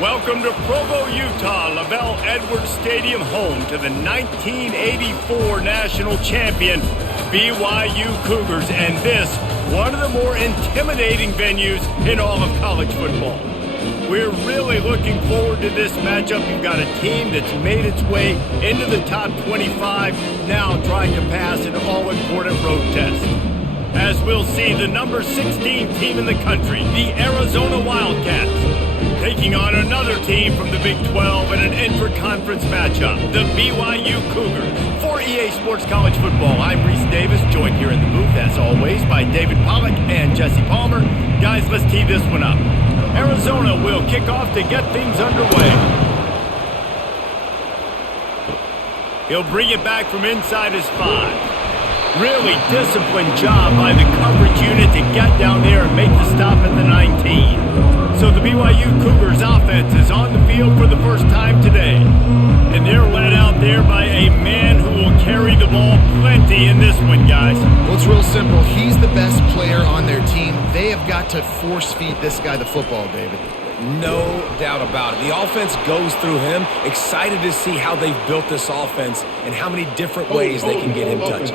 Welcome to Provo, Utah, Lavelle Edwards Stadium, home to the 1984 national champion BYU Cougars, and this, one of the more intimidating venues in all of college football. We're really looking forward to this matchup. You've got a team that's made its way into the top 25, now trying to pass an all-important road test. As we'll see, the number 16 team in the country, the Arizona Wildcats, taking on another team from the Big 12 in an intra-conference matchup, the BYU Cougars. For EA Sports College Football, I'm Reese Davis, joined here in the booth, as always, by David Pollack and Jesse Palmer. Guys, let's tee this one up. Arizona will kick off to get things underway. He'll bring it back from inside his 5. Really disciplined job by the coverage unit to get down there and make the stop at the 19. So the BYU Cougars offense is on the field for the first time today. And they're led out there by a man who will carry the ball plenty in this one, guys. Well, it's real simple. He's the best player on their team. They have got to force feed this guy the football, David. No doubt about it. The offense goes through him. Excited to see how they've built this offense and how many different ways they can get him touches.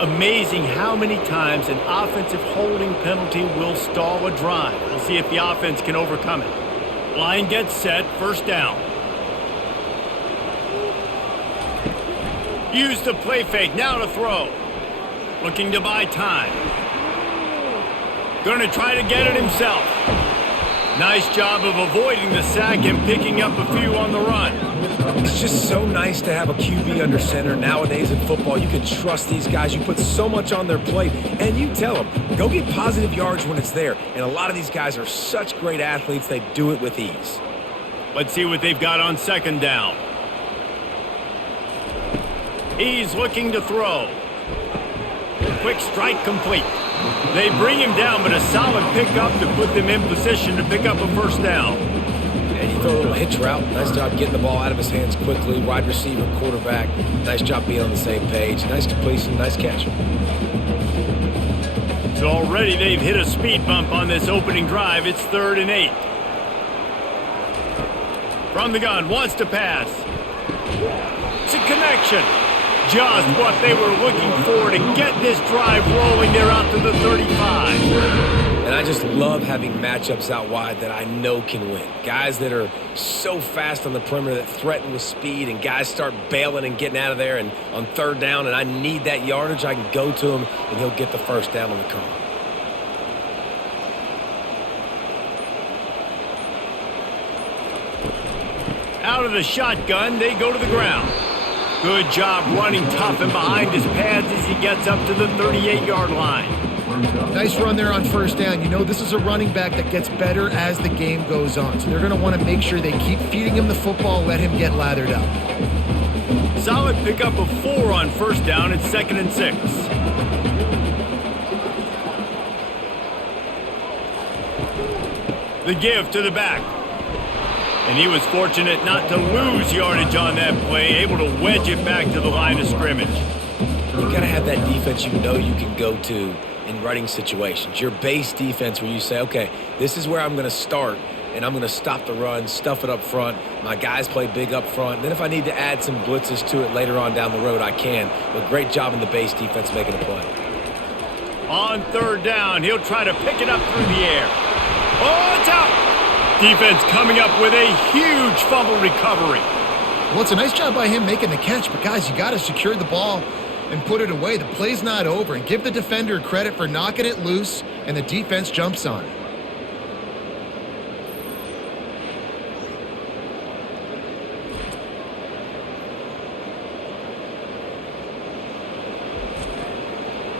Amazing how many times an offensive holding penalty will stall a drive. We'll see if the offense can overcome it. Line gets set, first down. Use the play fake, now to throw. Looking to buy time. Going to try to get it himself. Nice job of avoiding the sack and picking up a few on the run. It's just so nice to have a QB under center. Nowadays in football, you can trust these guys. You put so much on their plate, and you tell them, go get positive yards when it's there. And a lot of these guys are such great athletes, they do it with ease. Let's see what they've got on second down. He's looking to throw. Quick strike complete. They bring him down, but a solid pickup to put them in position to pick up a first down. And you throw a little hitch route. Nice job getting the ball out of his hands quickly. Wide receiver, quarterback. Nice job being on the same page. Nice completion, nice catch. So already they've hit a speed bump on this opening drive. It's 3rd and 8. From the gun, wants to pass. It's a connection. Just what they were looking for to get this drive rolling. They're out to the 35. And I just love having matchups out wide that I know can win. Guys that are so fast on the perimeter that threaten with speed, and guys start bailing and getting out of there and on 3rd down, and I need that yardage. I can go to him, and he'll get the first down on the call. Out of the shotgun, they go to the ground. Good job running tough and behind his pads as he gets up to the 38-yard line. Nice run there on first down. You know, this is a running back that gets better as the game goes on. So they're going to want to make sure they keep feeding him the football, let him get lathered up. Solid pickup of 4 on first down. It's 2nd and 6. The give to the back. And he was fortunate not to lose yardage on that play, able to wedge it back to the line of scrimmage. You got to have that defense you know you can go to in running situations. Your base defense where you say, okay, this is where I'm going to start, and I'm going to stop the run, stuff it up front. My guys play big up front. And then if I need to add some blitzes to it later on down the road, I can. But great job in the base defense making a play. On 3rd down, he'll try to pick it up through the air. Oh, it's out! Defense coming up with a huge fumble recovery. Well, it's a nice job by him making the catch, but guys, you got to secure the ball and put it away. The play's not over, and give the defender credit for knocking it loose, and the defense jumps on it.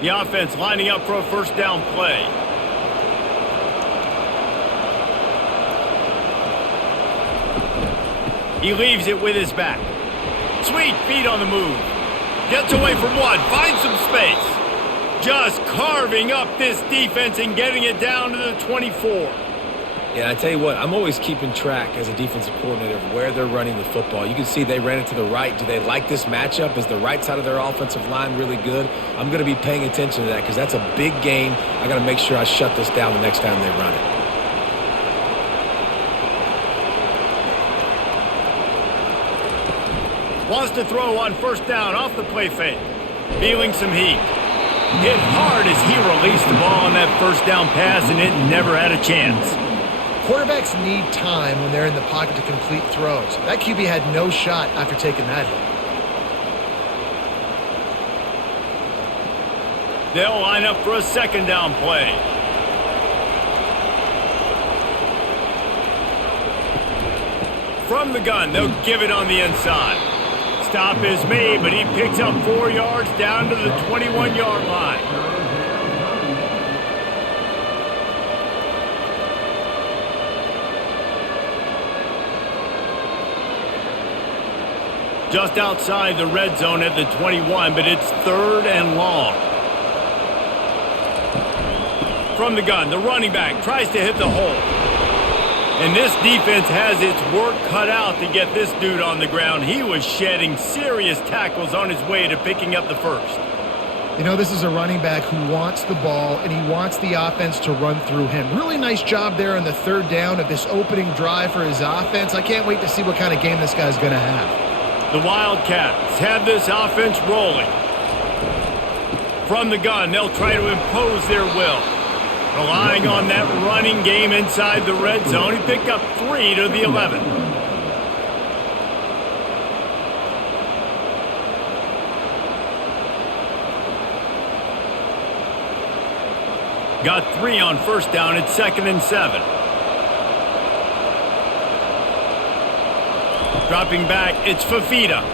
The offense lining up for a first down play. He leaves it with his back. Sweet feet on the move. Gets away from one. Finds some space. Just carving up this defense and getting it down to the 24. Yeah, I tell you what, I'm always keeping track as a defensive coordinator of where they're running the football. You can see they ran it to the right. Do they like this matchup? Is the right side of their offensive line really good? I'm going to be paying attention to that because that's a big game. I got to make sure I shut this down the next time they run it. Wants to throw on first down off the play fake. Feeling some heat. Hit hard as he released the ball on that first down pass, and it never had a chance. Quarterbacks need time when they're in the pocket to complete throws. That QB had no shot after taking that hit. They'll line up for a second down play. From the gun, they'll give it on the inside. Stop is made, but he picks up 4 yards down to the 21-yard line. Just outside the red zone at the 21, but it's 3rd and long. From the gun, the running back tries to hit the hole. And this defense has its work cut out to get this dude on the ground. He was shedding serious tackles on his way to picking up the first. You know, this is a running back who wants the ball, and he wants the offense to run through him. Really nice job there on the 3rd down of this opening drive for his offense. I can't wait to see what kind of game this guy's going to have. The Wildcats have this offense rolling. From the gun, they'll try to impose their will. Relying on that running game inside the red zone, he picked up 3 to the 11. Got 3 on first down at 2nd and 7. Dropping back, it's Fafita.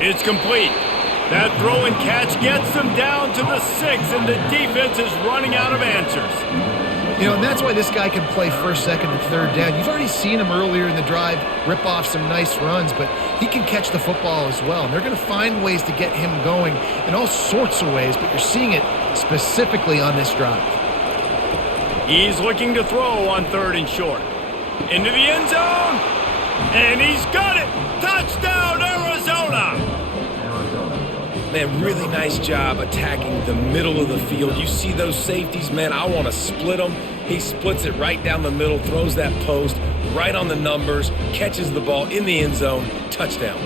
It's complete. That throw and catch gets them down to the 6, and the defense is running out of answers. You know, and that's why this guy can play 1st, 2nd, and 3rd down. You've already seen him earlier in the drive rip off some nice runs, but he can catch the football as well. And they're going to find ways to get him going in all sorts of ways, but you're seeing it specifically on this drive. He's looking to throw on 3rd and short. Into the end zone, and he's got it. Touchdown, Arizona! Man, really nice job attacking the middle of the field. You see those safeties, man, I want to split them. He splits it right down the middle, throws that post, right on the numbers, catches the ball in the end zone, touchdown.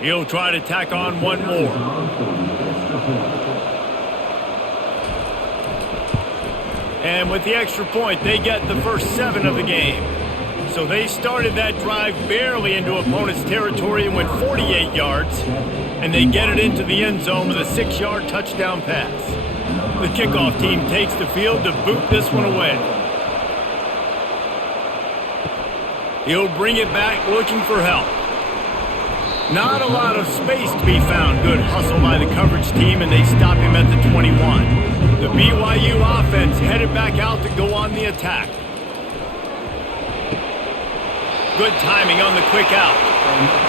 He'll try to tack on one more. And with the extra point, they get the first 7 of the game. So they started that drive barely into opponent's territory and went 48 yards. And they get it into the end zone with a 6-yard touchdown pass. The kickoff team takes the field to boot this one away. He'll bring it back looking for help. Not a lot of space to be found. Good hustle by the coverage team, and they stop him at the 21. The BYU offense headed back out to go on the attack. Good timing on the quick out.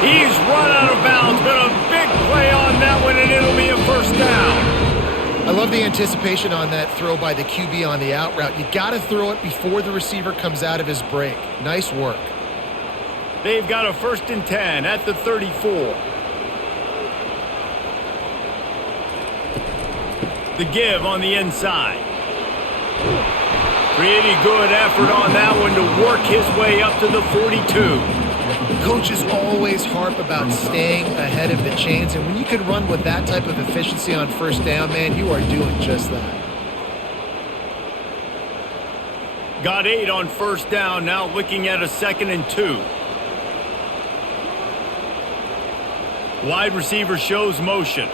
He's run out of bounds, but a big play on that one, and it'll be a first down. I love the anticipation on that throw by the QB on the out route. You got to throw it before the receiver comes out of his break. Nice work. They've got a 1st and 10 at the 34. The give on the inside. Pretty good effort on that one to work his way up to the 42. Coaches always harp about staying ahead of the chains, and when you can run with that type of efficiency on first down, man, you are doing just that. Got 8 on first down, now looking at a 2nd and 2. Wide receiver shows motion.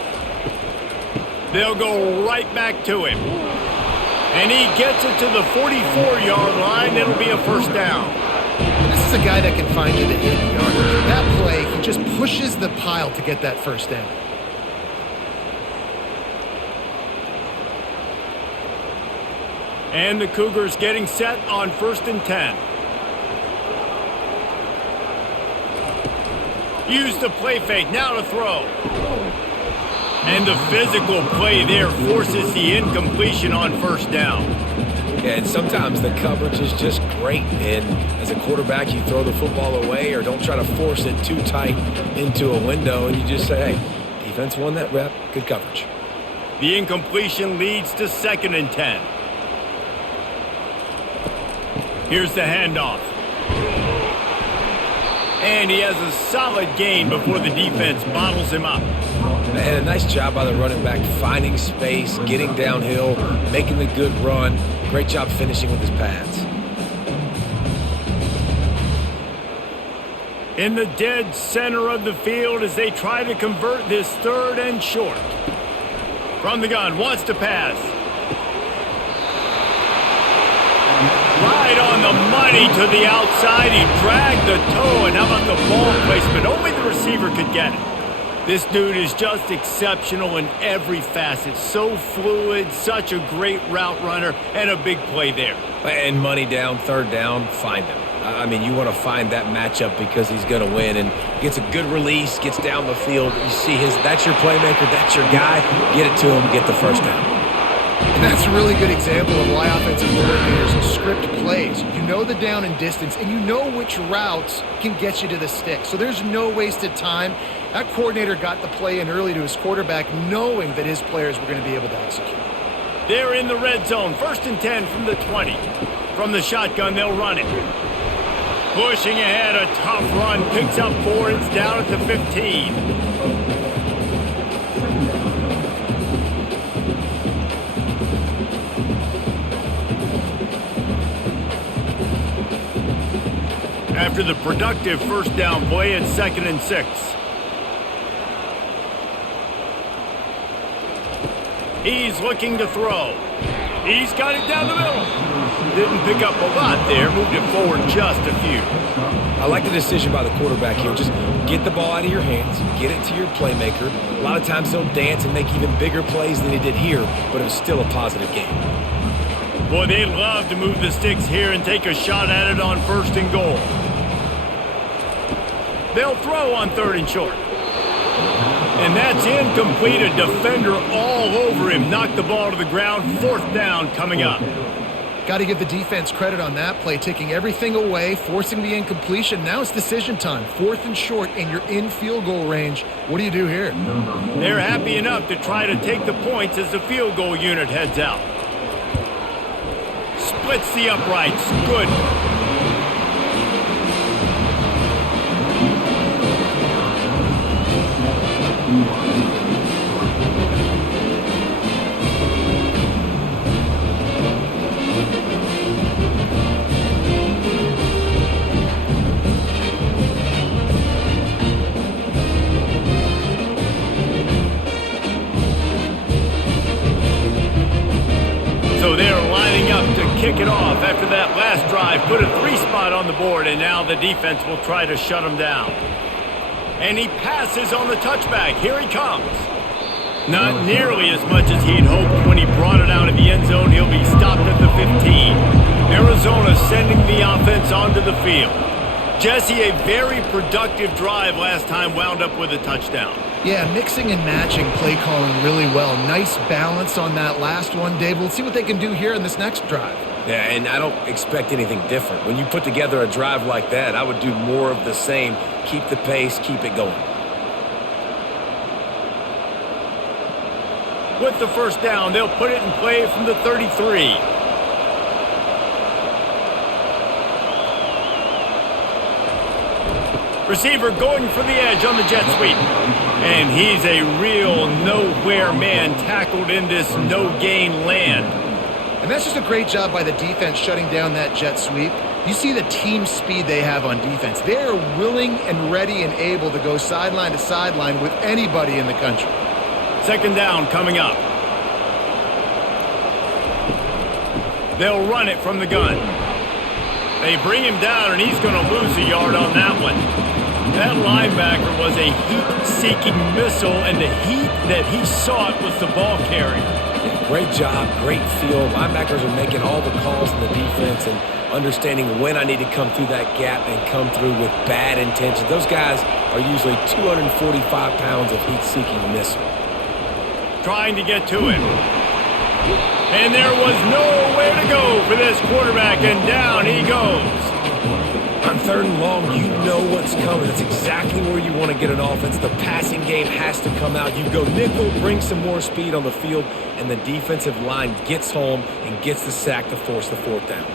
They'll go right back to him. And he gets it to the 44-yard line. It'll be a first down. This is a guy that can find you the 80-yard. That play, he just pushes the pile to get that first down. And the Cougars getting set on 1st and 10. Use the play fake, now to throw. And the physical play there forces the incompletion on 1st down. Yeah, and sometimes the coverage is just great. And as a quarterback, you throw the football away or don't try to force it too tight into a window. And you just say, hey, defense won that rep. Good coverage. The incompletion leads to 2nd and 10. Here's the handoff. And he has a solid gain before the defense bottles him up. And a nice job by the running back, finding space, getting downhill, making the good run. Great job finishing with his pads. In the dead center of the field as they try to convert this 3rd and short. From the gun, wants to pass. Right on the money to the outside. He dragged the toe, and how about the ball placement? Only the receiver could get it. This dude is just exceptional in every facet. So fluid, such a great route runner, and a big play there. And money down, 3rd down, find him. I mean, you want to find that matchup because he's going to win. And gets a good release, gets down the field. You see that's your playmaker, that's your guy. Get it to him, get the 1st down. And that's a really good example of why offensive coordinators script plays. You know the down and distance, and you know which routes can get you to the stick. So there's no wasted time. That coordinator got the play in early to his quarterback, knowing that his players were going to be able to execute. They're in the red zone. 1st and 10 from the 20. From the shotgun, they'll run it. Pushing ahead, a tough run. Picks up 4. It's down at the 15. After the productive 1st down play, it's 2nd and 6. He's looking to throw. He's got it down the middle. Didn't pick up a lot there. Moved it forward just a few. I like the decision by the quarterback here. Just get the ball out of your hands. Get it to your playmaker. A lot of times he'll dance and make even bigger plays than he did here, but it was still a positive game. Boy, they love to move the sticks here and take a shot at it on 1st and goal. They'll throw on 3rd and short. And that's incomplete. A defender all over him. Knocked the ball to the ground. 4th down coming up. Got to give the defense credit on that play, taking everything away, forcing the incompletion. Now it's decision time. 4th and short, and you're in field goal range. What do you do here? They're happy enough to try to take the points as the field goal unit heads out. Splits the uprights. Good. So they're lining up to kick it off after that last drive. Put a 3-spot on the board, and now the defense will try to shut him down. And he passes on the touchback. Here he comes. Not nearly as much as he'd hoped when he brought it out of the end zone. He'll be stopped at the 15. Arizona sending the offense onto the field. Jesse, a very productive drive last time, wound up with a touchdown. Yeah, mixing and matching play calling really well. Nice balance on that last one, Dave. We'll see what they can do here in this next drive. Yeah, and I don't expect anything different. When you put together a drive like that, I would do more of the same. Keep the pace, keep it going. With the 1st down, they'll put it in play from the 33. Receiver going for the edge on the jet sweep. And he's a real nowhere man, tackled in this no-gain land. And that's just a great job by the defense shutting down that jet sweep. You see the team speed they have on defense. They are willing and ready and able to go sideline to sideline with anybody in the country. 2nd down coming up. They'll run it from the gun. They bring him down, and he's going to lose a yard on that one. That linebacker was a heat-seeking missile, and the heat that he sought was the ball carrier. Great job, great feel. Linebackers are making all the calls in the defense and understanding when I need to come through that gap and come through with bad intentions. Those guys are usually 245 pounds of heat-seeking missile. Trying to get to him. And there was nowhere to go for this quarterback, and down he goes. On 3rd and long, you know what's coming. That's exactly where you want to get an offense. The passing game has to come out. You go nickel, bring some more speed on the field, and the defensive line gets home and gets the sack to force the 4th down.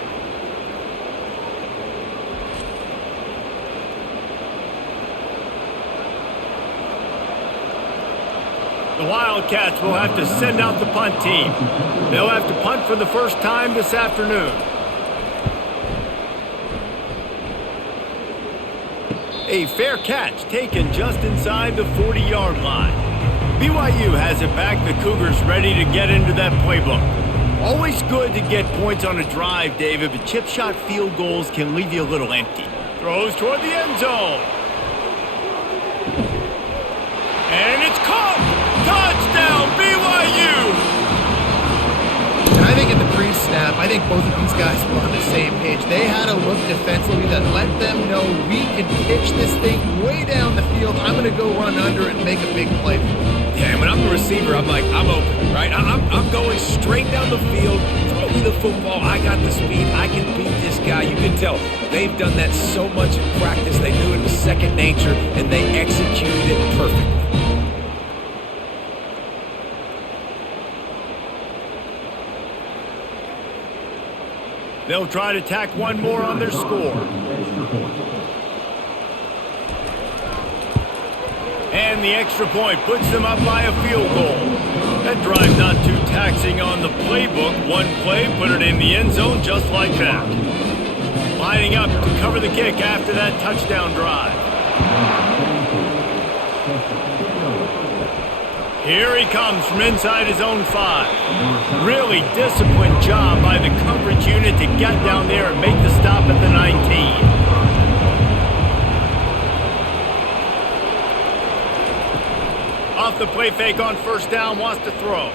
The Wildcats will have to send out the punt team. They'll have to punt for the first time this afternoon. A fair catch taken just inside the 40-yard line. BYU has it back. The Cougars ready to get into that playbook. Always good to get points on a drive, David, but chip shot field goals can leave you a little empty. Throws toward the end zone. And it's caught! Touchdown, BYU! And I think in the pre-snap, I think both of these guys were on the same page. They had a look defensively that let them know we can pitch this thing way down the field. I'm going to go run under it and make a big play for it. Yeah, when I'm the receiver, I'm like, I'm open, right? I'm going straight down the field. Throw me the football. I got the speed. I can beat this guy. You can tell they've done that so much in practice. They knew it was second nature, and they executed it perfectly. They'll try to tack one more on their score. And the extra point puts them up by a field goal. That drive not too taxing on the playbook. One play, put it in the end zone just like that. Lining up to cover the kick after that touchdown drive. Here he comes from inside his own 5. Really disciplined job by the coverage unit to get down there and make the stop at the 19. Off the play fake on first down, wants to throw.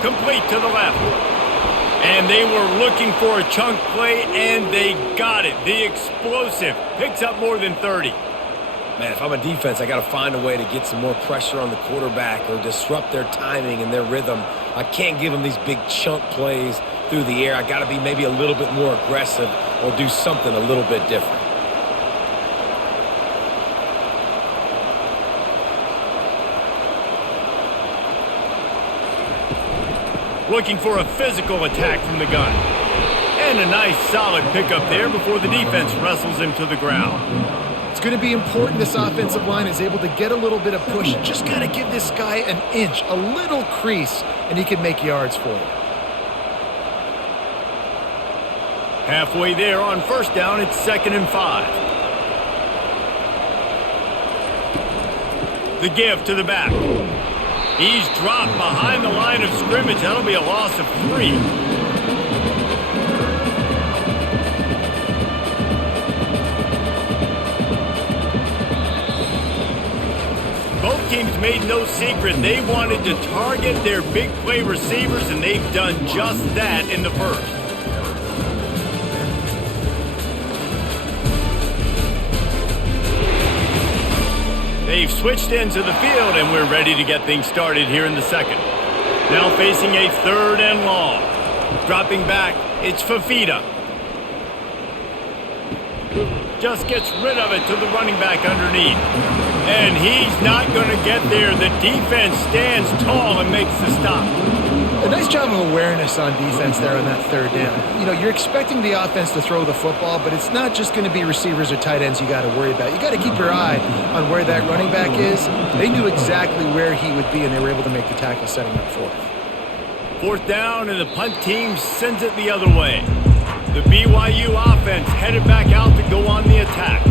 Complete to the left. And they were looking for a chunk play, and they got it. The explosive picks up more than 30. Man, if I'm a defense, I got to find a way to get some more pressure on the quarterback or disrupt their timing and their rhythm. I can't give them these big chunk plays through the air. I got to be maybe a little bit more aggressive or do something a little bit different. Looking for a physical attack from the gun. And a nice solid pickup there before the defense wrestles him to the ground. It's going to be important this offensive line is able to get a little bit of push. Just got to give this guy an inch, a little crease, and he can make yards for you. Halfway there on first down, it's 2nd and 5. The give to the back. He's dropped behind the line of scrimmage. That'll be a loss of 3. Both teams made no secret. They wanted to target their big play receivers, and they've done just that in the first. They've switched into the field, and we're ready to get things started here in the second. Now facing a 3rd and long. Dropping back, it's Fafita. Just gets rid of it to the running back underneath. And he's not going to get there. The defense stands tall and makes the stop. A nice job of awareness on defense there on that 3rd down. You know, you're expecting the offense to throw the football, but it's not just going to be receivers or tight ends you got to worry about. You got to keep your eye on where that running back is. They knew exactly where he would be, and they were able to make the tackle setting up 4th. 4th down, and the punt team sends it the other way. The BYU offense headed back out to go on the attack.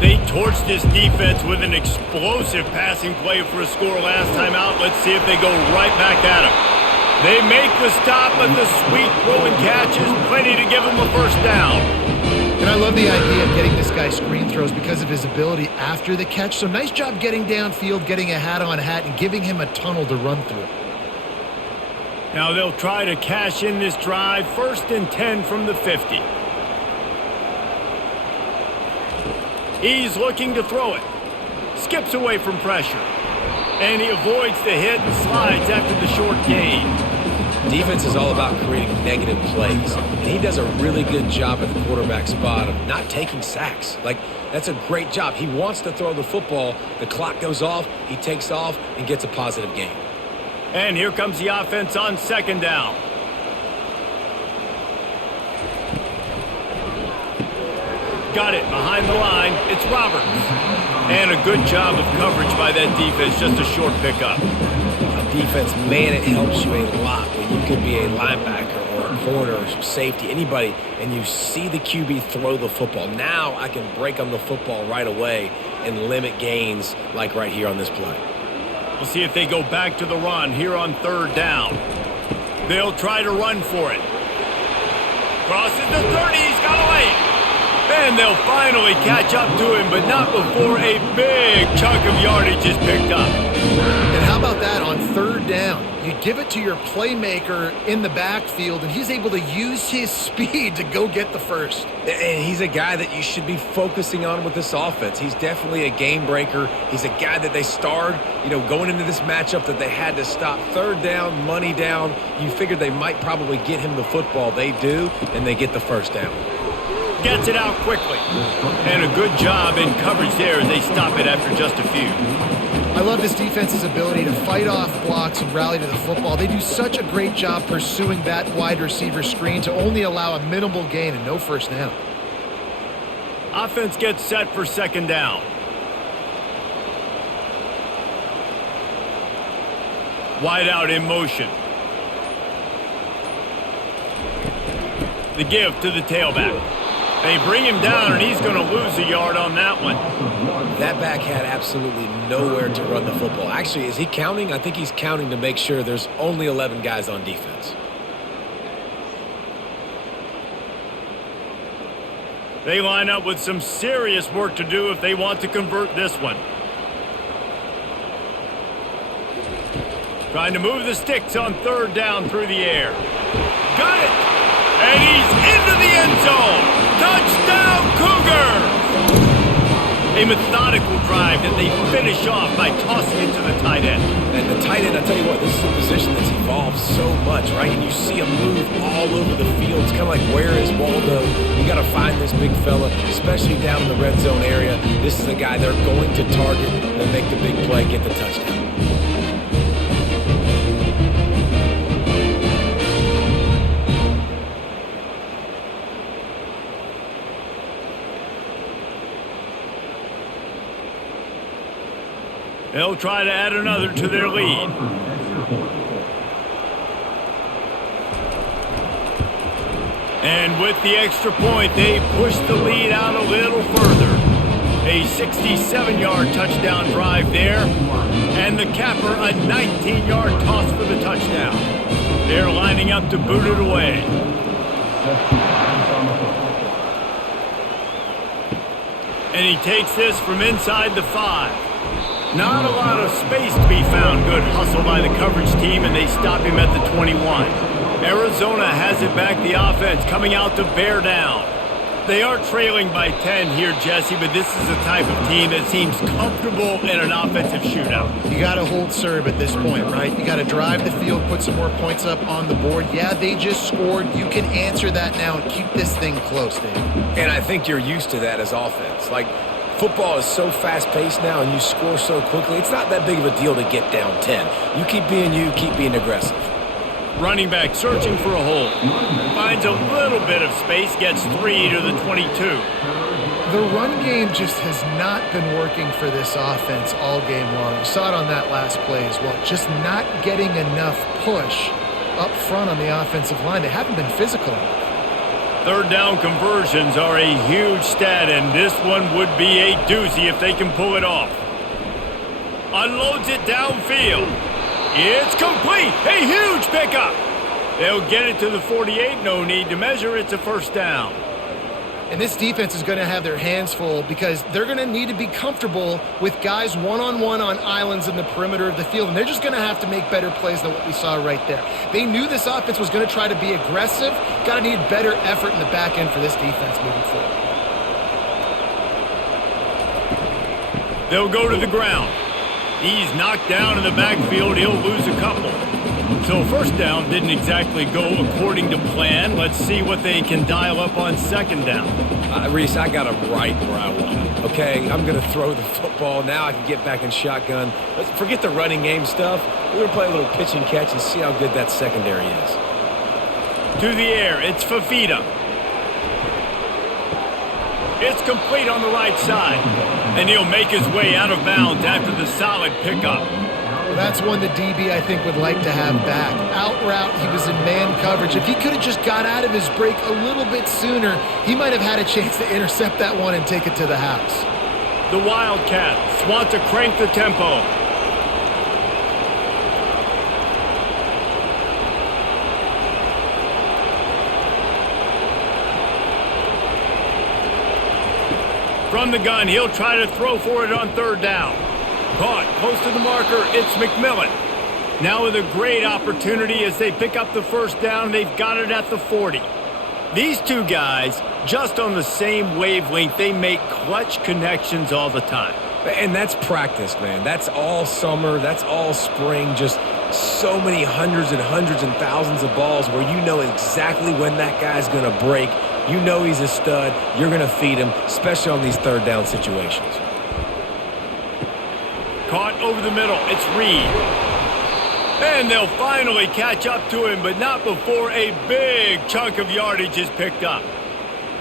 They torched this defense with an explosive passing play for a score last time out. Let's see if they go right back at him. They make the stop, but the sweet throw and catch is plenty to give them a first down. And I love the idea of getting this guy screen throws because of his ability after the catch. So nice job getting downfield, getting a hat on hat, and giving him a tunnel to run through. Now they'll try to cash in this drive. 1st and 10 from the 50. He's looking to throw it. Skips away from pressure. And he avoids the hit and slides after the short gain. Defense is all about creating negative plays, and he does a really good job at the quarterback spot of not taking sacks. Like, that's a great job. He wants to throw the football. The clock goes off, he takes off, and gets a positive gain. And here comes the offense on 2nd down. Got it behind the line. It's Roberts. And a good job of coverage by that defense. Just a short pickup. Defense, man, it helps you a lot when you could be a linebacker or a corner or safety, anybody, and you see the QB throw the football. Now I can break on the football right away and limit gains like right here on this play. We'll see if they go back to the run here on 3rd down. They'll try to run for it. Crosses the 30. He's got away. And they'll finally catch up to him, but not before a big chunk of yardage is picked up. And how about that on 3rd down? You give it to your playmaker in the backfield, and he's able to use his speed to go get the first. And he's a guy that you should be focusing on with this offense. He's definitely a game breaker. He's a guy that they starred, going into this matchup that they had to stop. 3rd down, money down. You figured they might probably get him the football. They do, and they get the 1st down. Gets it out quickly. And a good job in coverage there as they stop it after just a few. I love this defense's ability to fight off blocks and rally to the football. They do such a great job pursuing that wide receiver screen to only allow a minimal gain and no 1st down. Offense gets set for 2nd down. Wide out in motion. The give to the tailback. They bring him down, and he's going to lose a yard on that one. That back had absolutely nowhere to run the football. Actually, is he counting? I think he's counting to make sure there's only 11 guys on defense. They line up with some serious work to do if they want to convert this one. Trying to move the sticks on 3rd down through the air. Got it! And he's into the end zone! Touchdown, Cougars! A methodical drive that they finish off by tossing it to the tight end. And the tight end, I tell you what, this is a position that's evolved so much, right? And you see him move all over the field. It's kind of like, where is Waldo? You got to find this big fella, especially down in the red zone area. This is the guy they're going to target and make the big play, get the touchdown. They'll try to add another to their lead. And with the extra point, they push the lead out a little further. A 67-yard touchdown drive there. And the capper, a 19-yard toss for the touchdown. They're lining up to boot it away. And he takes this from inside the 5. Not a lot of space to be found. Good hustle by the coverage team, and they stop him at the 21. Arizona has it back, the offense coming out to bear down. They are trailing by 10 here, Jesse, but this is the type of team that seems comfortable in an offensive shootout. You got to hold serve at this point, right? You got to drive the field, put some more points up on the board. Yeah, they just scored. You can answer that now and keep this thing close, Dave. And I think you're used to that as offense. Like, football is so fast-paced now, and you score so quickly. It's not that big of a deal to get down 10. You keep being aggressive. Running back searching for a hole. Finds a little bit of space, gets 3 to the 22. The run game just has not been working for this offense all game long. You saw it on that last play as well. Just not getting enough push up front on the offensive line. They haven't been physical enough. 3rd down conversions are a huge stat, and this one would be a doozy if they can pull it off. Unloads it downfield. It's complete. A huge pickup. They'll get it to the 48. No need to measure. It's a 1st down. And this defense is going to have their hands full because they're going to need to be comfortable with guys one-on-one on islands in the perimeter of the field, and they're just going to have to make better plays than what we saw right there. They knew this offense was going to try to be aggressive. Got to need better effort in the back end for this defense moving forward. They'll go to the ground. He's knocked down in the backfield. He'll lose a couple. So first down didn't exactly go according to plan. Let's see what they can dial up on second down. Reese, I got him right where I want him. Okay, I'm going to throw the football. Now I can get back in shotgun. Let's forget the running game stuff. We're going to play a little pitch and catch and see how good that secondary is. To the air, it's Fafita. It's complete on the right side. And he'll make his way out of bounds after the solid pickup. Well, that's one the DB, I think, would like to have back. Out route, he was in man coverage. If he could have just got out of his break a little bit sooner, he might have had a chance to intercept that one and take it to the house. The Wildcats want to crank the tempo. From the gun, he'll try to throw for it on third down. Caught close to the marker, it's McMillan. Now with a great opportunity as they pick up the first down, they've got it at the 40. These two guys, just on the same wavelength, they make clutch connections all the time. And that's practice, man. That's all summer. That's all spring. Just so many hundreds and thousands of balls where you know exactly when that guy's going to break. You know he's a stud. You're going to feed him, especially on these third down situations. Caught over the middle. It's Reed. And they'll finally catch up to him, but not before a big chunk of yardage is picked up.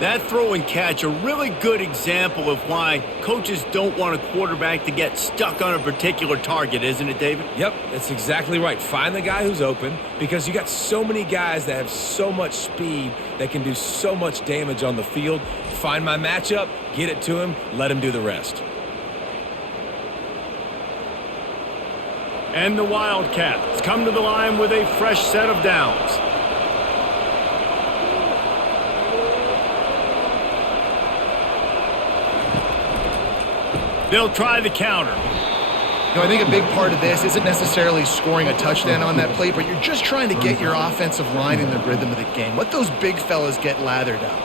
That throw and catch, a really good example of why coaches don't want a quarterback to get stuck on a particular target, isn't it, David? Yep, that's exactly right. Find the guy who's open because you got so many guys that have so much speed that can do so much damage on the field. Find my matchup, get it to him, let him do the rest. And the Wildcats come to the line with a fresh set of downs. They'll try the counter. You know, I think a big part of this isn't necessarily scoring a touchdown on that play, but you're just trying to get your offensive line in the rhythm of the game. Let those big fellas get lathered up.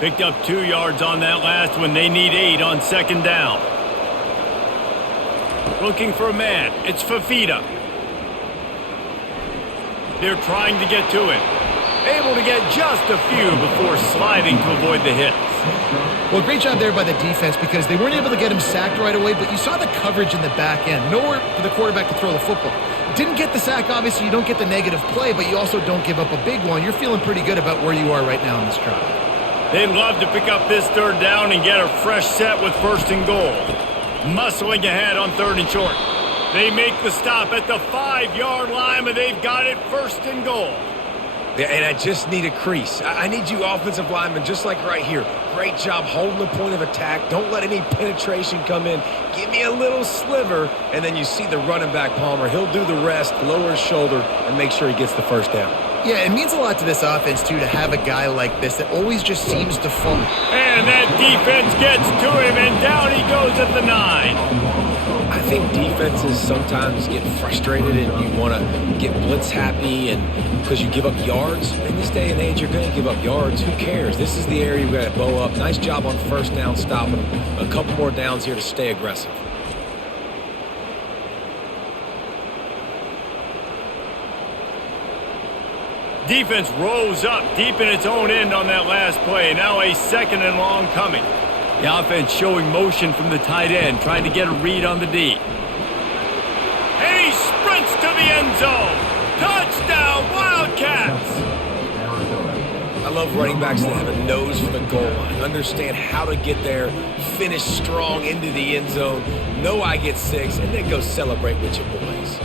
Picked up 2 yards on that last one. They need 8 on second down. Looking for a man. It's Fafita. They're trying to get to him. Able to get just a few before sliding to avoid the hits. Well, great job there by the defense because they weren't able to get him sacked right away, but you saw the coverage in the back end. Nowhere for the quarterback to throw the football. Didn't get the sack, obviously. You don't get the negative play, but you also don't give up a big one. You're feeling pretty good about where you are right now in this drive. They'd love to pick up this third down and get a fresh set with first and goal. Muscling ahead on third and short. They make the stop at the 5-yard line, but they've got it first and goal. Yeah, and I just need a crease. I need you offensive linemen, just like right here. Great job holding the point of attack. Don't let any penetration come in. Give me a little sliver, and then you see the running back, Palmer. He'll do the rest, lower his shoulder, and make sure he gets the first down. Yeah, it means a lot to this offense, too, to have a guy like this that always just seems to fall. And that defense gets to him, and down he goes at the 9. I think defenses sometimes get frustrated and you want to get blitz happy and because you give up yards. In this day and age, you're going to give up yards. Who cares? This is the area we've got to bow up. Nice job on first down stopping them. A couple more downs here to stay aggressive. Defense rose up deep in its own end on that last play. Now a second and long coming. The offense showing motion from the tight end, trying to get a read on the D. And he sprints to the end zone. Touchdown, Wildcats! I love running backs that have a nose for the goal line, understand how to get there, finish strong into the end zone, know I get 6, and then go celebrate with your boys.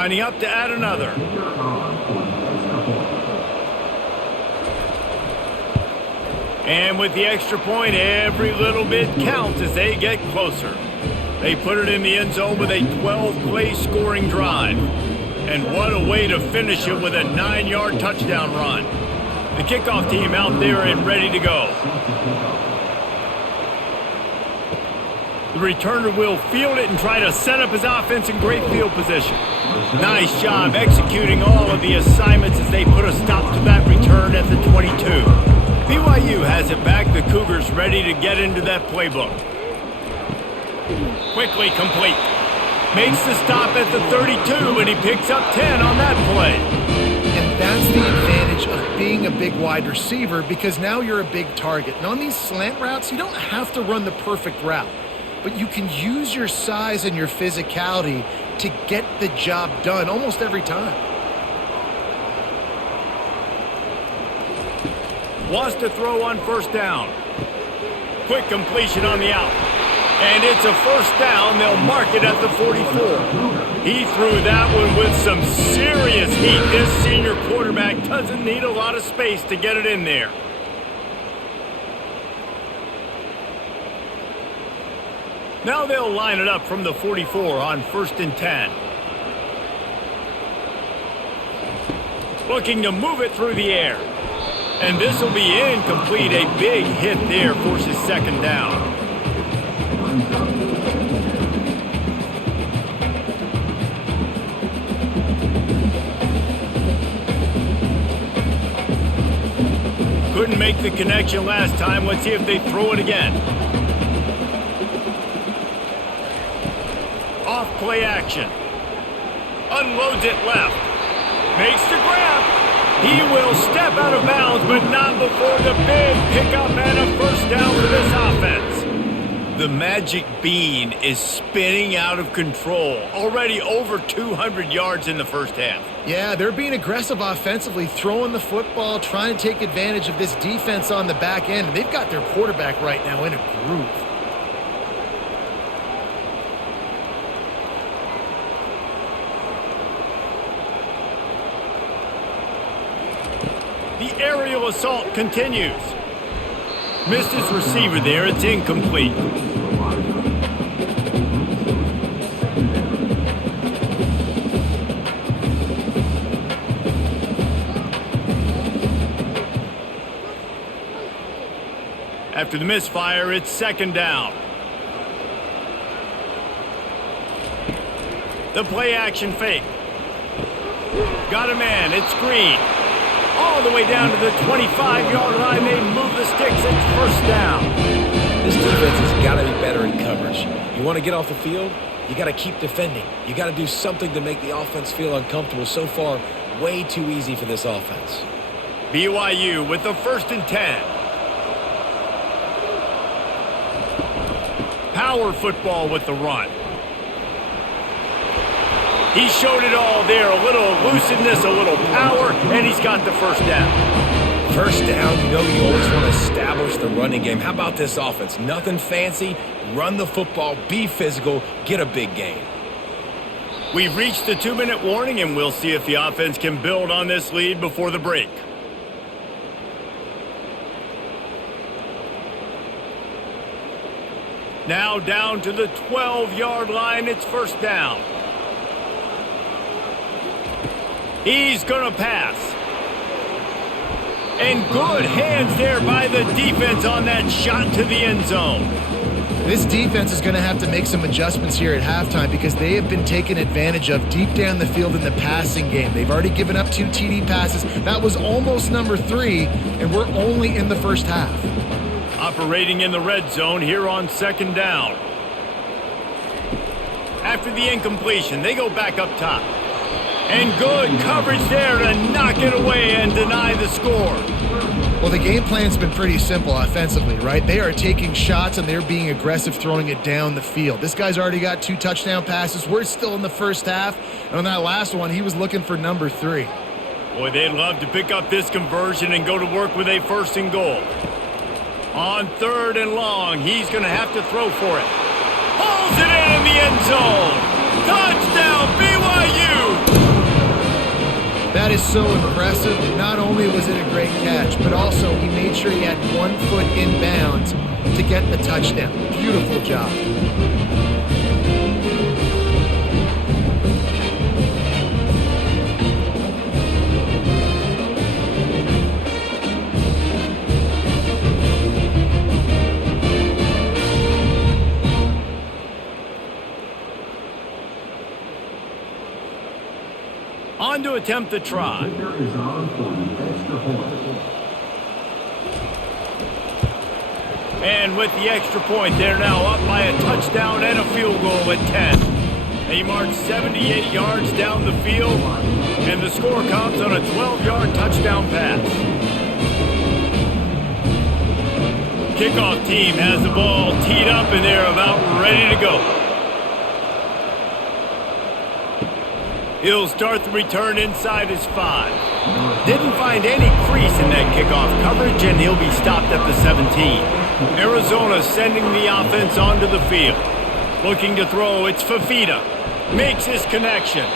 Lining up to add another. And with the extra point, every little bit counts as they get closer. They put it in the end zone with a 12-play scoring drive. And what a way to finish it with a 9-yard touchdown run. The kickoff team out there and ready to go. The returner will field it and try to set up his offense in great field position. Nice job executing all of the assignments as they put a stop to that return at the 22. BYU has it back. The Cougars ready to get into that playbook. Quickly complete. Makes the stop at the 32, and he picks up 10 on that play. And that's the advantage of being a big wide receiver, because now you're a big target. And on these slant routes, you don't have to run the perfect route, but you can use your size and your physicality to get the job done almost every time. Wants to throw on first down. Quick completion on the out. And it's a first down. They'll mark it at the 44. He threw that one with some serious heat. This senior quarterback doesn't need a lot of space to get it in there. Now they'll line it up from the 44 on 1st and 10. Looking to move it through the air. And this will be incomplete. A big hit there forces second down. Couldn't make the connection last time. Let's see if they throw it again. Off play action. Unloads it left. Makes the grab. He will step out of bounds, but not before the big pickup and a first down for this offense. The magic bean is spinning out of control. Already over 200 yards in the first half. Yeah, they're being aggressive offensively, throwing the football, trying to take advantage of this defense on the back end. And they've got their quarterback right now in a groove. The aerial assault continues. Missed his receiver there. It's incomplete. After the misfire, it's second down. The play action fake. Got a man. It's Green. All the way down to the 25-yard line. They move the sticks. It's first down. This defense has got to be better in coverage. You want to get off the field, you got to keep defending. You got to do something to make the offense feel uncomfortable. So far, way too easy for this offense. BYU with the 1st and 10. Power football with the run. He showed it all there. A little elusiveness, a little power, and he's got the first down. First down, you know you always want to establish the running game. How about this offense? Nothing fancy. Run the football, be physical, get a big gain. We've reached the 2-minute warning, and we'll see if the offense can build on this lead before the break. Now down to the 12-yard line. It's first down. He's going to pass. And good hands there by the defense on that shot to the end zone. This defense is going to have to make some adjustments here at halftime, because they have been taken advantage of deep down the field in the passing game. They've already given up 2 TD passes. That was almost number 3, and we're only in the first half. Operating in the red zone here on second down. After the incompletion, they go back up top. And good coverage there to knock it away and deny the score. Well, the game plan's been pretty simple offensively, right? They are taking shots and they're being aggressive, throwing it down the field. This guy's already got 2 touchdown passes. We're still in the first half. And on that last one, he was looking for number 3. Boy, they'd love to pick up this conversion and go to work with a 1st and goal. On 3rd and long, he's going to have to throw for it. Pulls it in the end zone. Touchdown, BYU! That is so impressive. Not only was it a great catch, but also he made sure he had 1 foot in bounds to get the touchdown. Beautiful job. On to attempt the try. And with the extra point, they're now up by a touchdown and a field goal at 10. They march 78 yards down the field, and the score comes on a 12-yard touchdown pass. Kickoff team has the ball teed up, and they're about ready to go. He'll start the return inside his 5. Didn't find any crease in that kickoff coverage, and he'll be stopped at the 17. Arizona sending the offense onto the field. Looking to throw, it's Fafita. Makes his connection.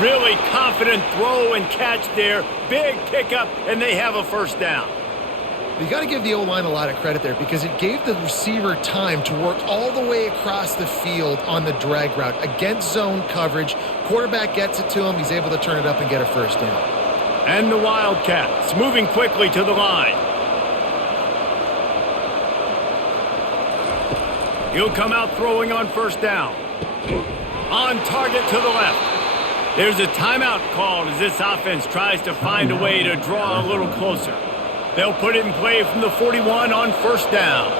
Really confident throw and catch there. Big pickup, and they have a first down. You got to give the O-line a lot of credit there because it gave the receiver time to work all the way across the field on the drag route against zone coverage. Quarterback gets it to him. He's able to turn it up and get a first down. And the Wildcats moving quickly to the line. He'll come out throwing on first down. On target to the left. There's a timeout called as this offense tries to find a way to draw a little closer. They'll put it in play from the 41 on first down.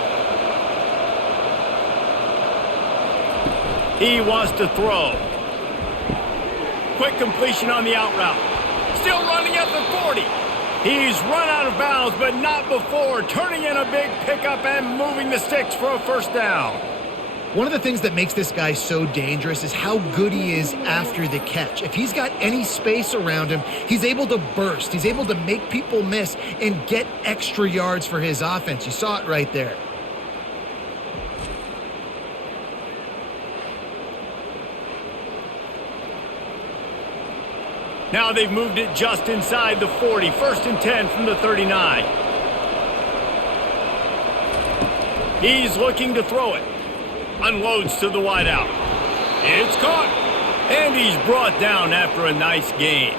He wants to throw. Quick completion on the out route. Still running at the 40. He's run out of bounds, but not before turning in a big pickup and moving the sticks for a first down. One of the things that makes this guy so dangerous is how good he is after the catch. If he's got any space around him, he's able to burst. He's able to make people miss and get extra yards for his offense. You saw it right there. Now they've moved it just inside the 40. First and 10 from the 39. He's looking to throw it. Unloads to the wideout. It's caught. And he's brought down after a nice gain.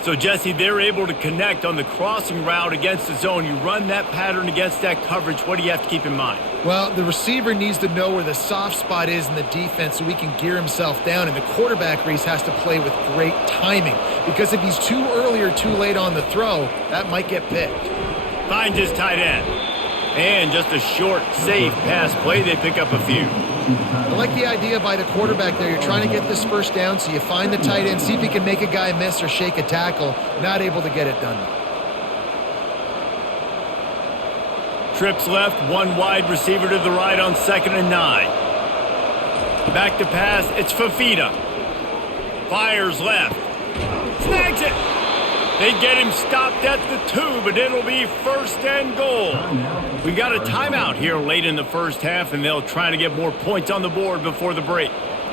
So, Jesse, they're able to connect on the crossing route against the zone. You run that pattern against that coverage. What do you have to keep in mind? Well, the receiver needs to know where the soft spot is in the defense so he can gear himself down. And the quarterback, Reese, has to play with great timing. Because if he's too early or too late on the throw, that might get picked. Finds his tight end. And just a short, safe pass play. They pick up a few. I like the idea by the quarterback there. You're trying to get this first down, so you find the tight end, see if he can make a guy miss or shake a tackle. Not able to get it done. Trips left, one wide receiver to the right on 2nd and 9. Back to pass, it's Fafita. Fires left. Snags it. They get him stopped at the 2, but it'll be first and goal. We've got a timeout here late in the first half, and they'll try to get more points on the board before the break.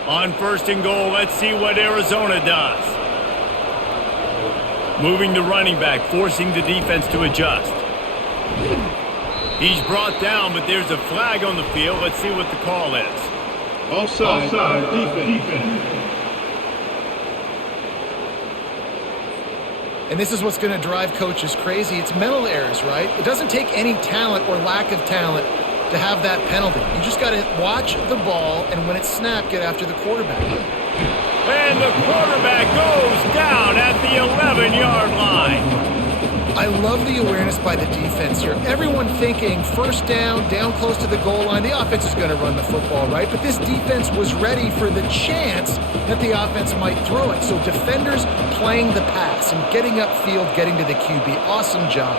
On first and goal, let's see what Arizona does. Moving the running back, forcing the defense to adjust. He's brought down, but there's a flag on the field. Let's see what the call is. Offside, defense. And this is what's going to drive coaches crazy. It's mental errors, right? It doesn't take any talent or lack of talent to have that penalty. You just got to watch the ball, and when it's snapped, get after the quarterback. And the quarterback goes down at the 11-yard line. I love the awareness by the defense here. Everyone thinking first down, down close to the goal line. The offense is going to run the football, right? But this defense was ready for the chance that the offense might throw it. So defenders playing the pass and getting upfield, getting to the QB. Awesome job.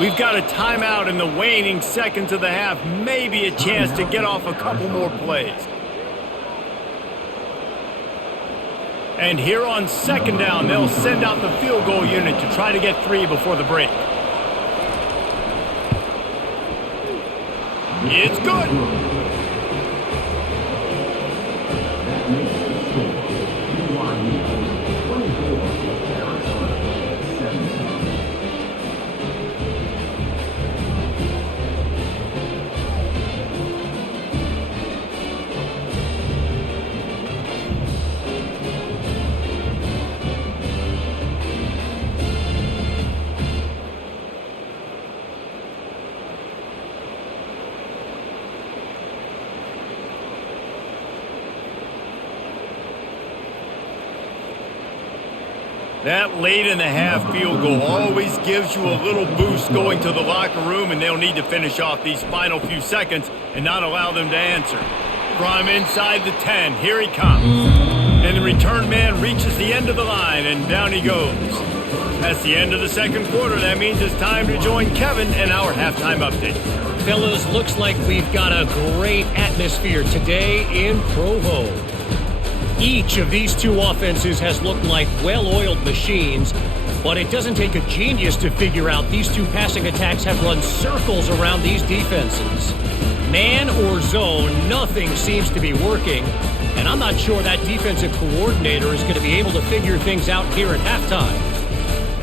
We've got a timeout in the waning seconds of the half. Maybe a chance to get off a couple more plays. And here on 2nd down, they'll send out the field goal unit to try to get 3 before the break. It's good. That late in the half field goal always gives you a little boost going to the locker room, and they'll need to finish off these final few seconds and not allow them to answer. From inside the 10, here he comes. And the return man reaches the end of the line, and down he goes. That's the end of the second quarter. That means it's time to join Kevin in our halftime update. Fellas, looks like we've got a great atmosphere today in Provo. Each of these two offenses has looked like well-oiled machines, but it doesn't take a genius to figure out these two passing attacks have run circles around these defenses. Man or zone, nothing seems to be working, and I'm not sure that defensive coordinator is going to be able to figure things out here at halftime.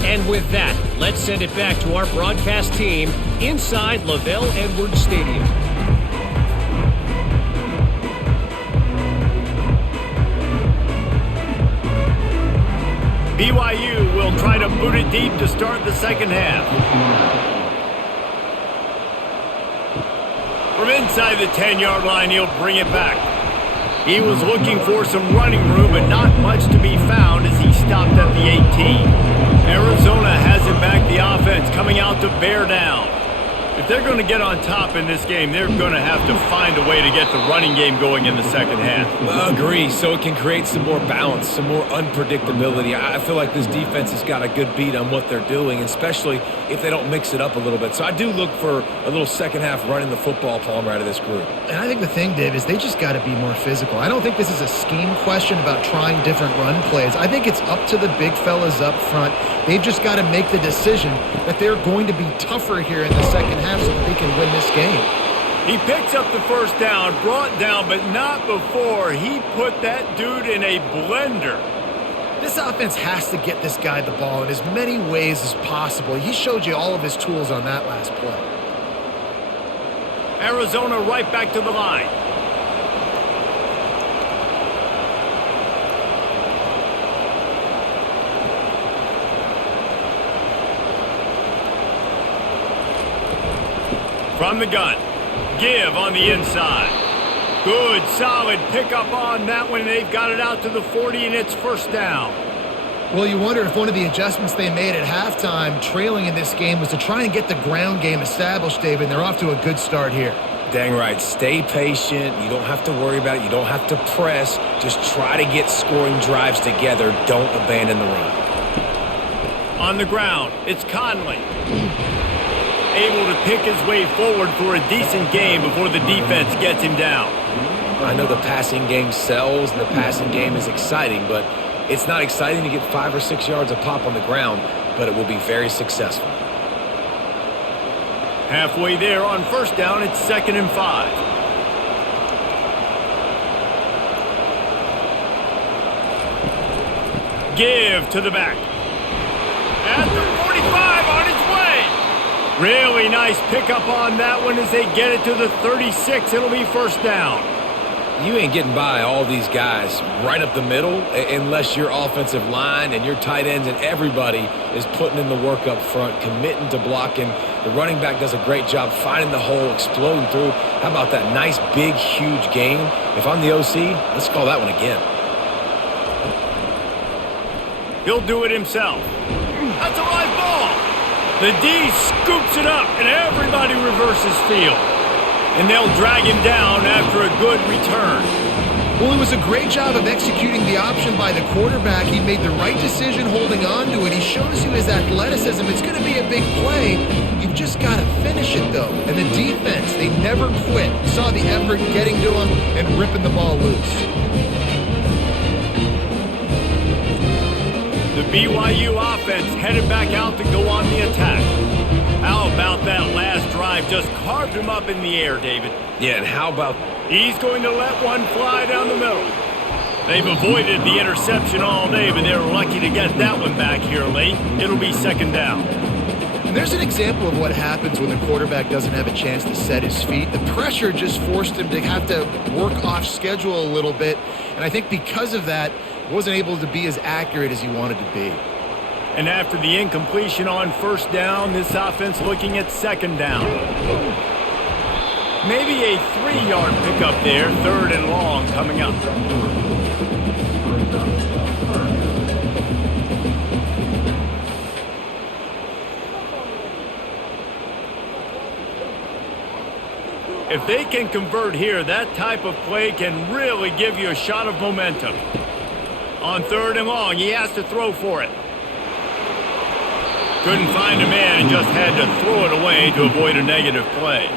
And with that, let's send it back to our broadcast team inside Lavelle Edwards Stadium. BYU will try to boot it deep to start the second half. From inside the 10-yard line, he'll bring it back. He was looking for some running room, but not much to be found as he stopped at the 18. Arizona has it back, the offense coming out to bear down. If they're going to get on top in this game, they're going to have to find a way to get the running game going in the second half. Agree, so it can create some more balance, some more unpredictability. I feel like this defense has got a good beat on what they're doing, especially if they don't mix it up a little bit. So I do look for a little second half running the football, Palmer, out of this group. And I think the thing, Dave, is they just got to be more physical. I don't think this is a scheme question about trying different run plays. I think it's up to the big fellas up front. They've just got to make the decision that they're going to be tougher here in the second half so that they can win this game. He picks up the first down, brought down, but not before he put that dude in a blender. This offense has to get this guy the ball in as many ways as possible. He showed you all of his tools on that last play. Arizona right back to the line. From the gun, give on the inside. Good, solid pickup on that one. They've got it out to the 40, and it's first down. Well, you wonder if one of the adjustments they made at halftime, trailing in this game, was to try and get the ground game established, David, and they're off to a good start here. Dang right. Stay patient. You don't have to worry about it. You don't have to press. Just try to get scoring drives together. Don't abandon the run. On the ground, it's Conley. Able to pick his way forward for a decent game before the defense gets him down. I know the passing game sells and the passing game is exciting, but it's not exciting to get 5 or 6 yards a pop on the ground, but it will be very successful. Halfway there on first down, it's 2nd and 5. Give to the back. At the 45, on its way. Really nice pickup on that one as they get it to the 36. It'll be first down. You ain't getting by all these guys right up the middle unless your offensive line and your tight ends and everybody is putting in the work up front, committing to blocking. The running back does a great job finding the hole, exploding through. How about that nice, big, huge gain? If I'm the OC, let's call that one again. He'll do it himself. That's a live ball. The D scoops it up, and everybody reverses field. And they'll drag him down after a good return. Well, it was a great job of executing the option by the quarterback. He made the right decision holding on to it. He shows you his athleticism. It's going to be a big play. You've just got to finish it, though. And the defense, they never quit. You saw the effort getting to him and ripping the ball loose. The BYU offense headed back out to go on the attack. How about that last drive? Just carved him up in the air, David. Yeah, and how about... He's going to let one fly down the middle. They've avoided the interception all day, but they're lucky to get that one back here late. It'll be 2nd down. And there's an example of what happens when the quarterback doesn't have a chance to set his feet. The pressure just forced him to have to work off schedule a little bit. And I think because of that, wasn't able to be as accurate as he wanted to be. And after the incompletion on first down, this offense looking at 2nd down. Maybe a 3-yard pickup there, 3rd and long coming up. If they can convert here, that type of play can really give you a shot of momentum. On 3rd and long, he has to throw for it. Couldn't find a man and just had to throw it away to avoid a negative play.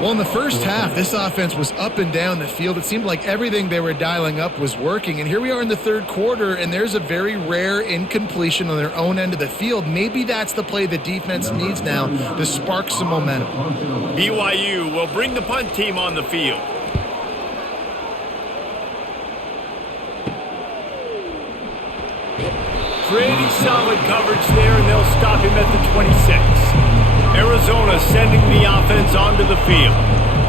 Well, in the first half, this offense was up and down the field. It seemed like everything they were dialing up was working. And here we are in the 3rd quarter, and there's a very rare incompletion on their own end of the field. Maybe that's the play the defense needs now to spark some momentum. BYU will bring the punt team on the field. Pretty solid coverage there, and they'll stop him at the 26. Arizona sending the offense onto the field.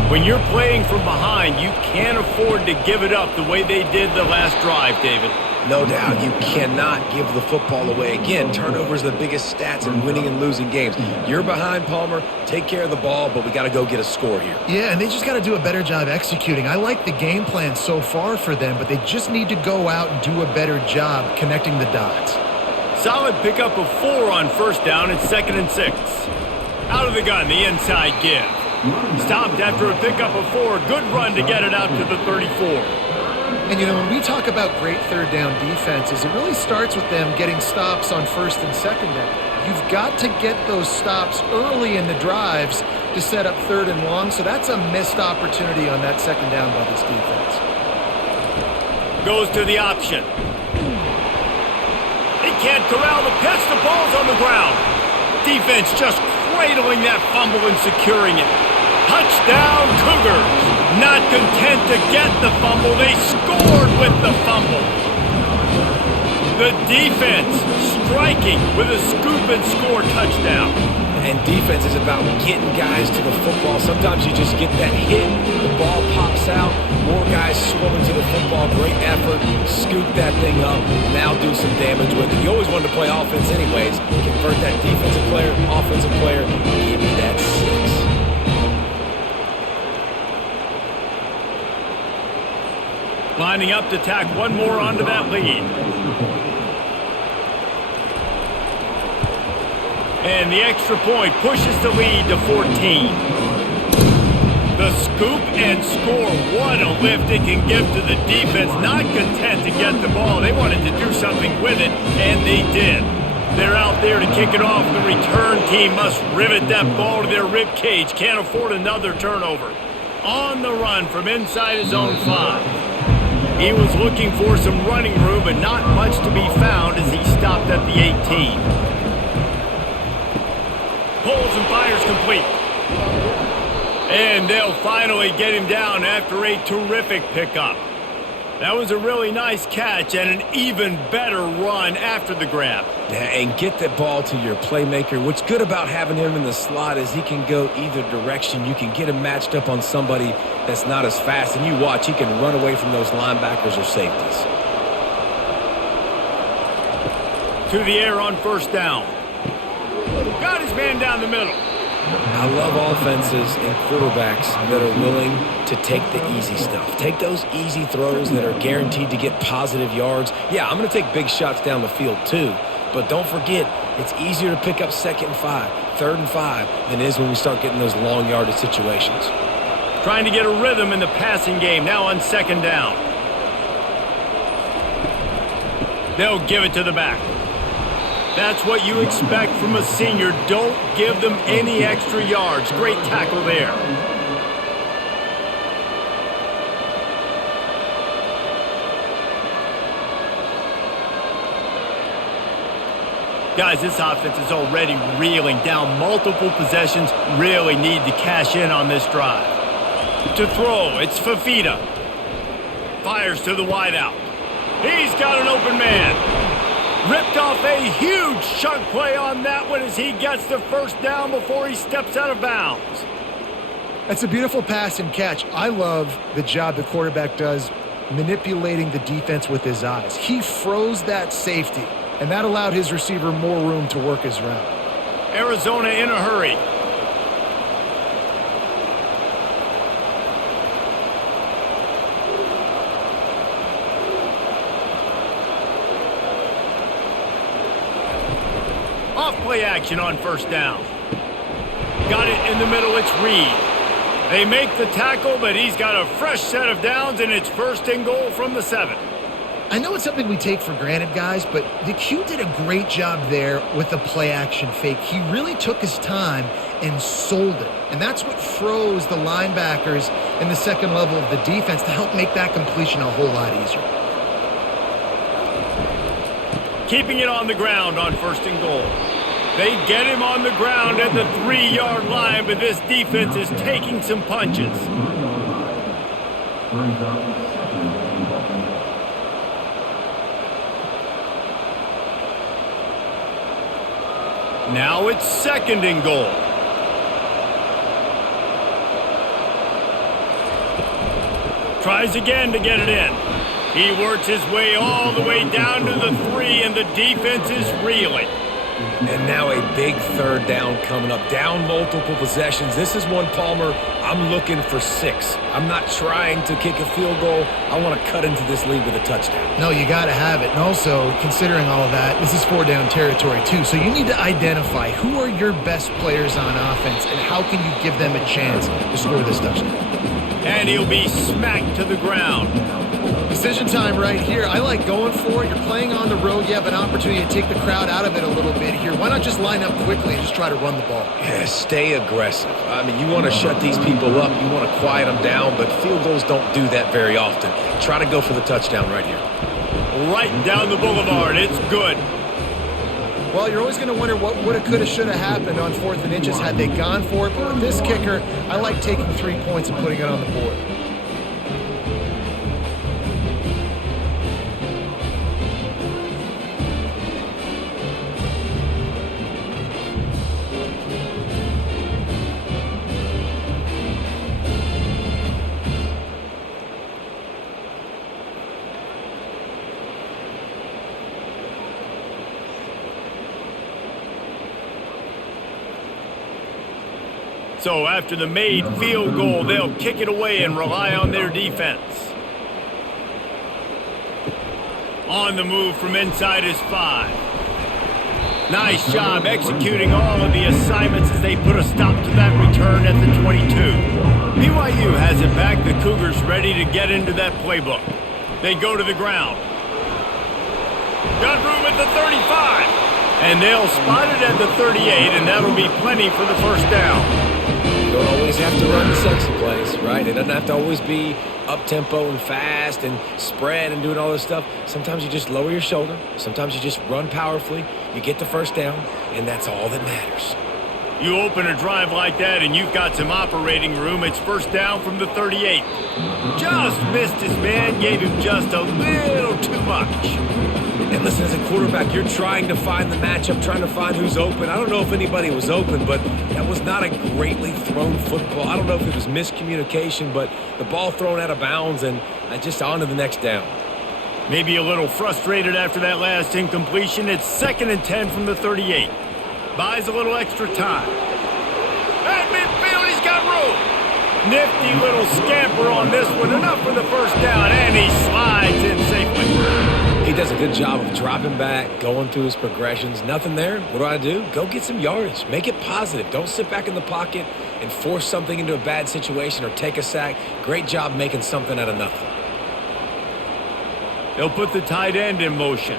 When you're playing from behind, you can't afford to give it up the way they did the last drive, David. No doubt, you cannot give the football away. Again, turnovers are the biggest stats in winning and losing games. You're behind, Palmer. Take care of the ball, but we got to go get a score here. Yeah, and they just got to do a better job executing. I like the game plan so far for them, but they just need to go out and do a better job connecting the dots. Solid pickup of 4 on 1st down. It's 2nd and 6. Out of the gun, the inside give. Stopped after a pickup of 4. Good run to get it out to the 34. And, you know, when we talk about great 3rd down defenses, it really starts with them getting stops on 1st and 2nd down. You've got to get those stops early in the drives to set up 3rd and long, so that's a missed opportunity on that 2nd down by this defense. Goes to the option. He can't corral the pitch. The ball's on the ground. Defense just cradling that fumble and securing it. Touchdown, Cougars. Not content to get the fumble, they scored with the fumble. The defense striking with a scoop and score touchdown. And defense is about getting guys to the football. Sometimes you just get that hit, the ball pops out, more guys swarming to the football. Great effort, scoop that thing up, now do some damage with it. You always wanted to play offense anyways. Convert that defensive player, offensive player, give me that 6. Lining up to tack one more onto that lead. And the extra point pushes the lead to 14. The scoop and score. What a lift it can give to the defense. Not content to get the ball. They wanted to do something with it, and they did. They're out there to kick it off. The return team must rivet that ball to their rib cage. Can't afford another turnover. On the run from inside his own 5. He was looking for some running room, but not much to be found as he stopped at the 18. Pulls and fires complete. And they'll finally get him down after a terrific pickup. That was a really nice catch and an even better run after the grab. Yeah, and get the ball to your playmaker. What's good about having him in the slot is he can go either direction. You can get him matched up on somebody that's not as fast, and you watch, he can run away from those linebackers or safeties. To the air on 1st down. Got his man down the middle. I love offenses and quarterbacks that are willing to take the easy stuff. Take those easy throws that are guaranteed to get positive yards. Yeah, I'm going to take big shots down the field too, but don't forget, it's easier to pick up 2nd and 5, 3rd and 5 than it is when we start getting those long yardage situations. Trying to get a rhythm in the passing game, now on 2nd down. They'll give it to the back. That's what you expect from a senior. Don't give them any extra yards. Great tackle there. Guys, this offense is already reeling down multiple possessions. Really need to cash in on this drive. To throw, it's Fafita. Fires to the wideout. He's got an open man. Ripped off a huge chunk play on that one as he gets the 1st down before he steps out of bounds. That's a beautiful pass and catch. I love the job the quarterback does manipulating the defense with his eyes. He froze that safety, and that allowed his receiver more room to work his route. Arizona in a hurry. Off play action on 1st down. Got it in the middle, it's Reed. They make the tackle, but he's got a fresh set of downs, and it's 1st and goal from the 7. I know it's something we take for granted, guys, but the Q did a great job there with the play-action fake. He really took his time and sold it, and that's what froze the linebackers in the second level of the defense to help make that completion a whole lot easier. Keeping it on the ground on 1st and goal. They get him on the ground at the 3-yard line, but this defense is taking some punches. Now it's 2nd and goal. Tries again to get it in. He works his way all the way down to the 3, and the defense is reeling. And now a big 3rd down coming up. Down multiple possessions. This is one, Palmer, I'm looking for 6. I'm not trying to kick a field goal. I want to cut into this lead with a touchdown. No, you got to have it. And also, considering all of that, this is 4-down territory too. So you need to identify who are your best players on offense and how can you give them a chance to score this touchdown. And he'll be smacked to the ground. Decision time right here. I like going for it. You're playing on the road. You have an opportunity to take the crowd out of it a little bit here. Why not just line up quickly and just try to run the ball? Yeah, stay aggressive. I mean, you want to shut these people up. You want to quiet them down, but field goals don't do that very often. Try to go for the touchdown right here. Right down the boulevard. It's good. Well, you're always going to wonder what woulda, coulda, shoulda happened on 4th and inches had they gone for it. But with this kicker, I like taking 3 points and putting it on the board. So after the made field goal, they'll kick it away and rely on their defense. On the move from inside his 5. Nice job executing all of the assignments as they put a stop to that return at the 22. BYU has it back. The Cougars ready to get into that playbook. They go to the ground. Got room at the 35. And they'll spot it at the 38, and that'll be plenty for the 1st down. You don't always have to run the sexy plays, right? It doesn't have to always be up-tempo and fast and spread and doing all this stuff. Sometimes you just lower your shoulder. Sometimes you just run powerfully. You get the 1st down, and that's all that matters. You open a drive like that, and you've got some operating room. It's 1st down from the 38. Just missed his man, gave him just a little too much. And listen, as a quarterback, you're trying to find the matchup, trying to find who's open. I don't know if anybody was open, but that was not a greatly thrown football. I don't know if it was miscommunication, but the ball thrown out of bounds and just on to the next down. Maybe a little frustrated after that last incompletion. It's 2nd and 10 from the 38. Buys a little extra time. At midfield, he's got room. Nifty little scamper on this one. Enough for the 1st down, and he slides in safely. He does a good job of dropping back, going through his progressions. Nothing there. What do? Go get some yardage. Make it positive. Don't sit back in the pocket and force something into a bad situation or take a sack. Great job making something out of nothing. They'll put the tight end in motion.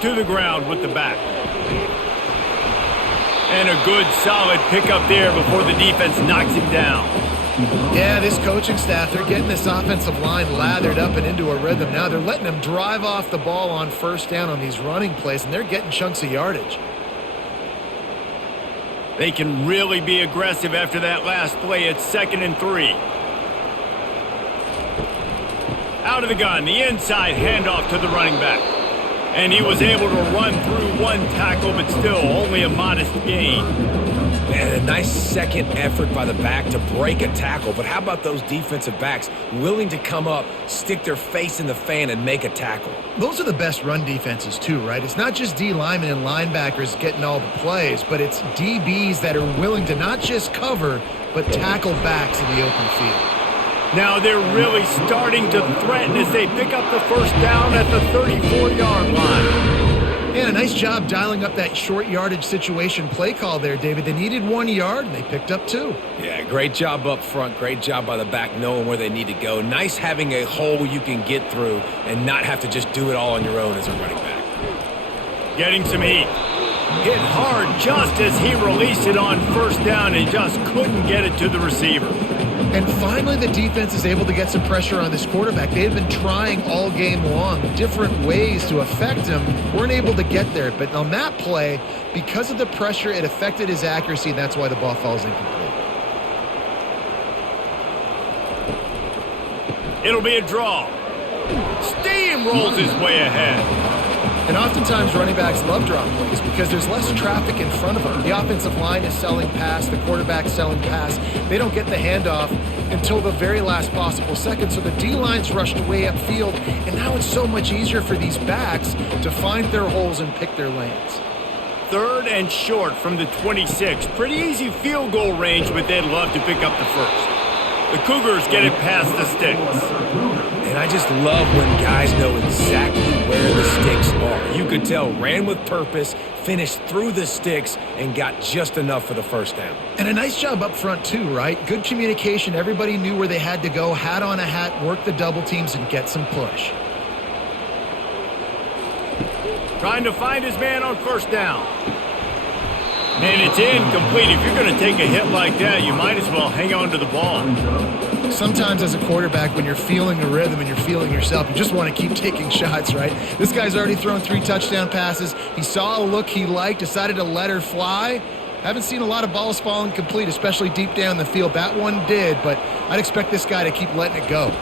To the ground with the back. And a good solid pickup there before the defense knocks him down. Yeah, this coaching staff, they're getting this offensive line lathered up and into a rhythm. Now they're letting them drive off the ball on 1st down on these running plays, and they're getting chunks of yardage. They can really be aggressive after that last play. It's 2nd and 3. Out of the gun, the inside handoff to the running back. And he was able to run through one tackle, but still only a modest gain. Man, a nice second effort by the back to break a tackle. But how about those defensive backs willing to come up, stick their face in the fan, and make a tackle? Those are the best run defenses too, right? It's not just D linemen and linebackers getting all the plays, but it's DBs that are willing to not just cover, but tackle backs in the open field. Now they're really starting to threaten as they pick up the 1st down at the 34-yard line. And a nice job dialing up that short yardage situation play call there, David. They needed 1 yard, and they picked up 2. Yeah, great job up front. Great job by the back knowing where they need to go. Nice having a hole you can get through and not have to just do it all on your own as a running back. Getting some heat. Hit hard just as he released it on first down and just couldn't get it to the receiver. And finally, the defense is able to get some pressure on this quarterback. They've been trying all game long different ways to affect him. Weren't able to get there. But on that play, because of the pressure, it affected his accuracy, and that's why the ball falls incomplete. It'll be a draw. Steamrolls his way ahead. And oftentimes running backs love drop plays because there's less traffic in front of them. The offensive line is selling pass, the quarterback's selling pass. They don't get the handoff until the very last possible second, so the D-line's rushed way upfield, and now it's so much easier for these backs to find their holes and pick their lanes. 3rd and short from the 26. Pretty easy field goal range, but they'd love to pick up the first. The Cougars get it past the sticks. And I just love when guys know exactly where the sticks are. You could tell ran with purpose, finished through the sticks, and got just enough for the first down. And a nice job up front too, right? Good communication. Everybody knew where they had to go, hat on a hat, work the double teams, and get some push. Trying to find his man on first down. And it's incomplete. If you're going to take a hit like that, you might as well hang on to the ball. Sometimes as a quarterback, when you're feeling the rhythm and you're feeling yourself, you just want to keep taking shots, right? This guy's already thrown 3 touchdown passes. He saw a look he liked, decided to let her fly. Haven't seen a lot of balls falling complete, especially deep down the field. That one did, but I'd expect this guy to keep letting it go.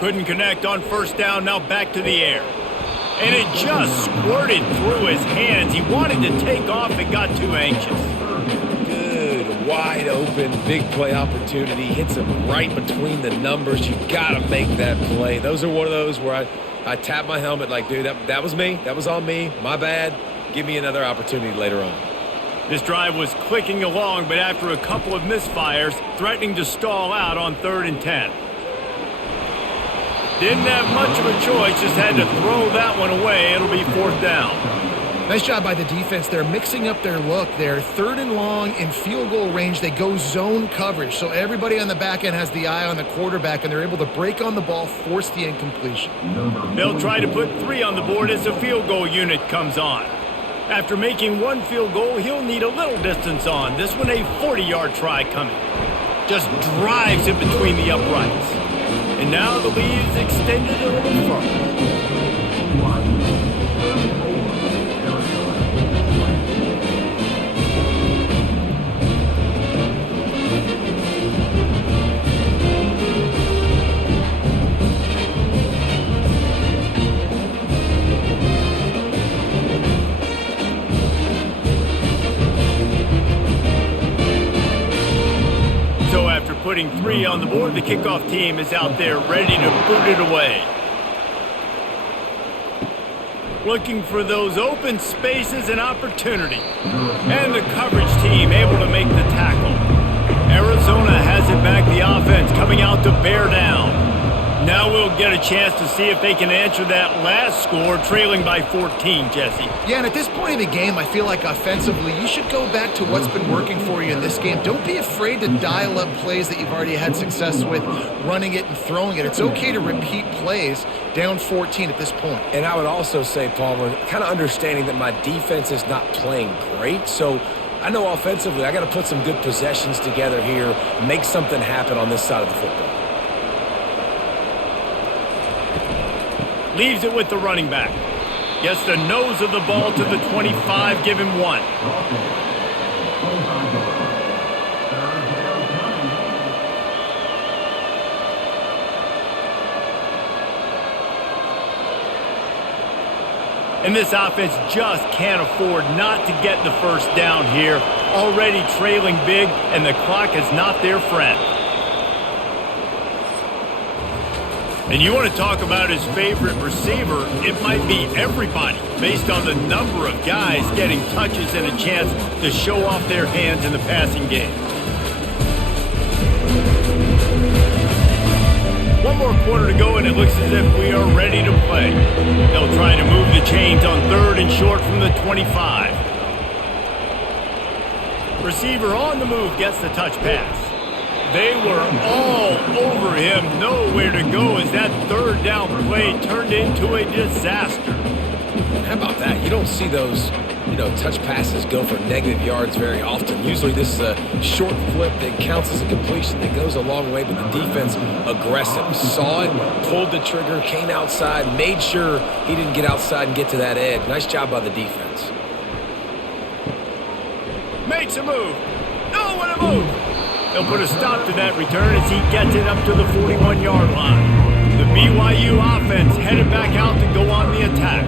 Couldn't connect on first down, now back to the air. And it just squirted through his hands. He wanted to take off and got too anxious. Good, wide open, big play opportunity. Hits him right between the numbers. You got to make that play. Those are one of those where I tap my helmet like, dude, that was me. That was on me. My bad. Give me another opportunity later on. This drive was clicking along, but after a couple of misfires, threatening to stall out on 3rd and 10. Didn't have much of a choice, just had to throw that one away. It'll be 4th down. Nice job by the defense. They're mixing up their look. They're 3rd and long in field goal range. They go zone coverage, so everybody on the back end has the eye on the quarterback, and they're able to break on the ball, force the incompletion. They'll try to put 3 on the board as the field goal unit comes on. After making 1 field goal, he'll need a little distance on. This one a 40-yard try coming. Just drives it between the uprights. And now the lead's extended a little further. Putting 3 on the board, the kickoff team is out there ready to boot it away. Looking for those open spaces and opportunity. And the coverage team able to make the tackle. Arizona has it back, the offense coming out to bear down. Now we'll get a chance to see if they can answer that last score, trailing by 14, Jesse. Yeah, and at this point in the game, I feel like offensively, you should go back to what's been working for you in this game. Don't be afraid to dial up plays that you've already had success with, running it and throwing it. It's okay to repeat plays down 14 at this point. And I would also say, Palmer, kind of understanding that my defense is not playing great, so I know offensively I got to put some good possessions together here, make something happen on this side of the football. Leaves it with the running back. Gets the nose of the ball to the 25, give him 1. And this offense just can't afford not to get the first down here. Already trailing big, and the clock is not their friend. And you want to talk about his favorite receiver, it might be everybody, based on the number of guys getting touches and a chance to show off their hands in the passing game. One more quarter to go, and it looks as if we are ready to play. They'll try to move the chains on 3rd and short from the 25. Receiver on the move gets the touch pass. They were all over him, nowhere to go as that 3rd down play turned into a disaster. How about that? You don't see those, touch passes go for negative yards very often. Usually this is a short flip that counts as a completion that goes a long way, but the defense aggressive. Saw it, pulled the trigger, came outside, made sure he didn't get outside and get to that edge. Nice job by the defense. Makes a move. Oh, what a move. They'll put a stop to that return as he gets it up to the 41-yard line. The BYU offense headed back out to go on the attack.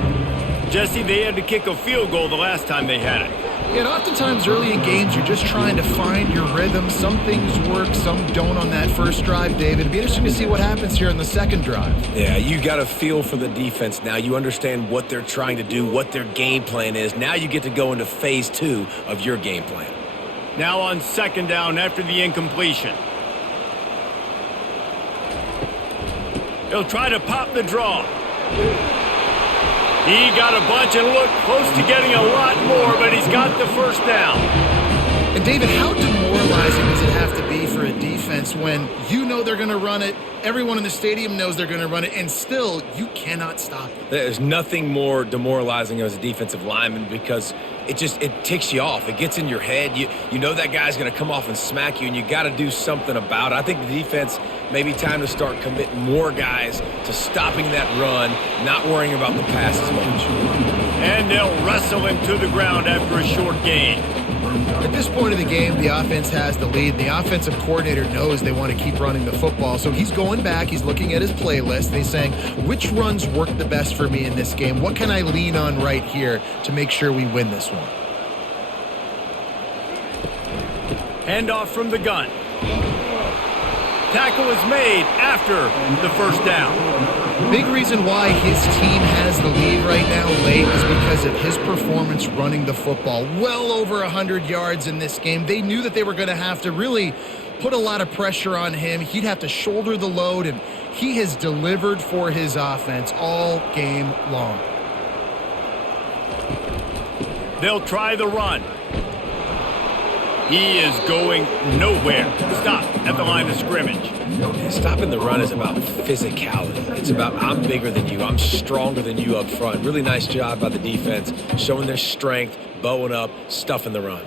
Jesse, they had to kick a field goal the last time they had it. And oftentimes early in games, you're just trying to find your rhythm. Some things work, some don't on that first drive, David. It'd be interesting to see what happens here in the second drive. Yeah, you got a feel for the defense now. You understand what they're trying to do, what their game plan is. Now you get to go into phase 2 of your game plan. Now on 2nd down after the incompletion. He'll try to pop the draw. He got a bunch and looked close to getting a lot more, but he's got the first down. And David, how demoralizing does it have to be for a defense when you know they're going to run it, everyone in the stadium knows they're going to run it, and still you cannot stop it? There's nothing more demoralizing as a defensive lineman because it ticks you off. It gets in your head. You know that guy's going to come off and smack you, and you got to do something about it. I think the defense maybe time to start committing more guys to stopping that run, not worrying about the pass as much. And they'll wrestle him to the ground after a short gain. At this point of the game, the offense has the lead. The offensive coordinator knows they want to keep running the football. So he's going back, he's looking at his playlist, and he's saying, which runs work the best for me in this game? What can I lean on right here to make sure we win this one? Handoff from the gun. Tackle is made after the first down. Big reason why his team has the lead right now late is because of his performance running the football. Well over 100 yards in this game. They knew that they were going to have to really put a lot of pressure on him. He'd have to shoulder the load, and he has delivered for his offense all game long. They'll try the run. He is going nowhere. Stop at the line of scrimmage. Stopping the run is about physicality. It's about I'm bigger than you. I'm stronger than you up front. Really nice job by the defense, showing their strength, bowing up, stuffing the run.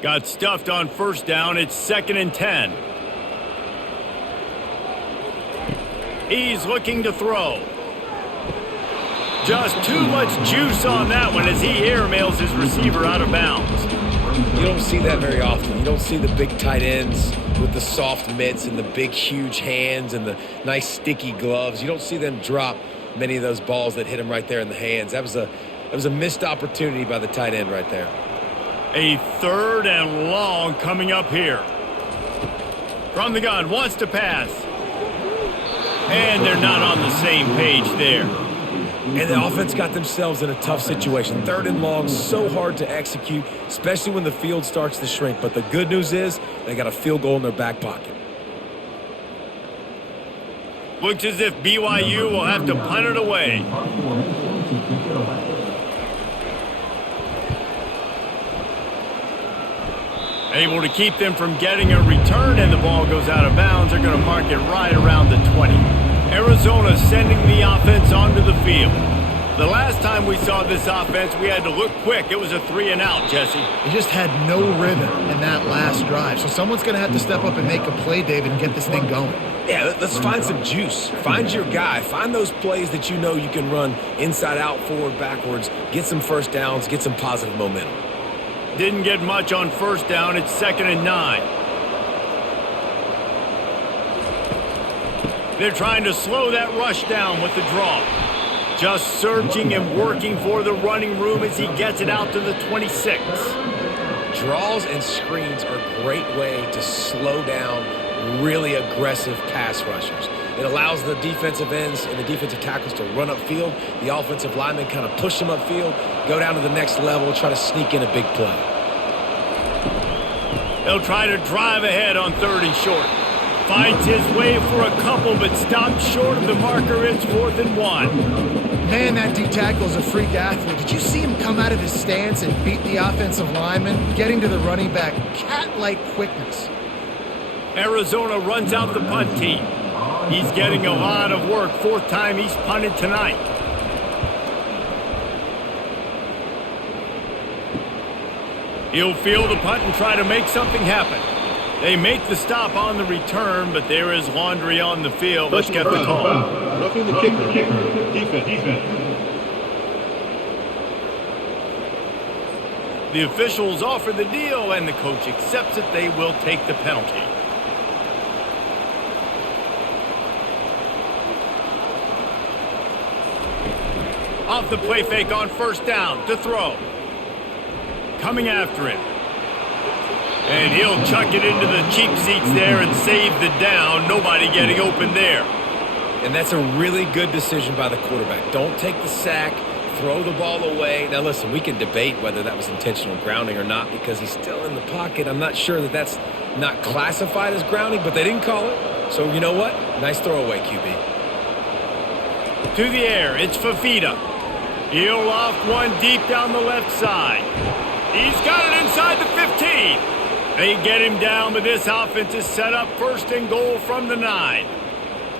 Got stuffed on 1st down. It's 2nd and 10. He's looking to throw. Just too much juice on that one as he airmails his receiver out of bounds. You don't see that very often. You don't see the big tight ends with the soft mitts and the big, huge hands and the nice, sticky gloves. You don't see them drop many of those balls that hit him right there in the hands. That was a missed opportunity by the tight end right there. A 3rd and long coming up here. From the gun, wants to pass. And they're not on the same page there. And the offense got themselves in a tough situation. 3rd and long, so hard to execute, especially when the field starts to shrink. But the good news is they got a field goal in their back pocket. Looks as if BYU will have to punt it away. Able to keep them from getting a return, and the ball goes out of bounds. They're going to mark it right around the 20. Arizona sending the offense onto the field. The last time we saw this offense, we had to look quick. It was a 3-and-out, Jesse. He just had no rhythm in that last drive. So someone's going to have to step up and make a play, David, and get this thing going. Yeah, let's find some juice. Find your guy. Find those plays that you know you can run inside out, forward, backwards. Get some first downs. Get some positive momentum. Didn't get much on 1st down. It's 2nd and 9. They're trying to slow that rush down with the draw. Just searching and working for the running room as he gets it out to the 26. Draws and screens are a great way to slow down really aggressive pass rushers. It allows the defensive ends and the defensive tackles to run upfield. The offensive linemen kind of push them upfield, go down to the next level, try to sneak in a big play. They'll try to drive ahead on 3rd and short. Fights his way for a couple, but stops short of the marker. It's 4th and 1. Man, that D tackle is a freak athlete. Did you see him come out of his stance and beat the offensive lineman, getting to the running back? Cat-like quickness. Arizona runs out the punt team. He's getting a lot of work. 4th time he's punted tonight. He'll field the punt and try to make something happen. They make the stop on the return, but there is laundry on the field. Let's get the call. Roughing the kicker. Defense. The officials offer the deal, and the coach accepts it. They will take the penalty. Off the play fake on 1st down to throw. Coming after him. And he'll chuck it into the cheap seats there and save the down. Nobody getting open there. And that's a really good decision by the quarterback. Don't take the sack, throw the ball away. Now listen, we can debate whether that was intentional grounding or not because he's still in the pocket. I'm not sure that that's not classified as grounding, but they didn't call it. So you know what? Nice throwaway, QB. To the air, it's Fafita. He'll loft one deep down the left side. He's got it inside the 15. They get him down, but this offense is set up 1st and goal from the 9.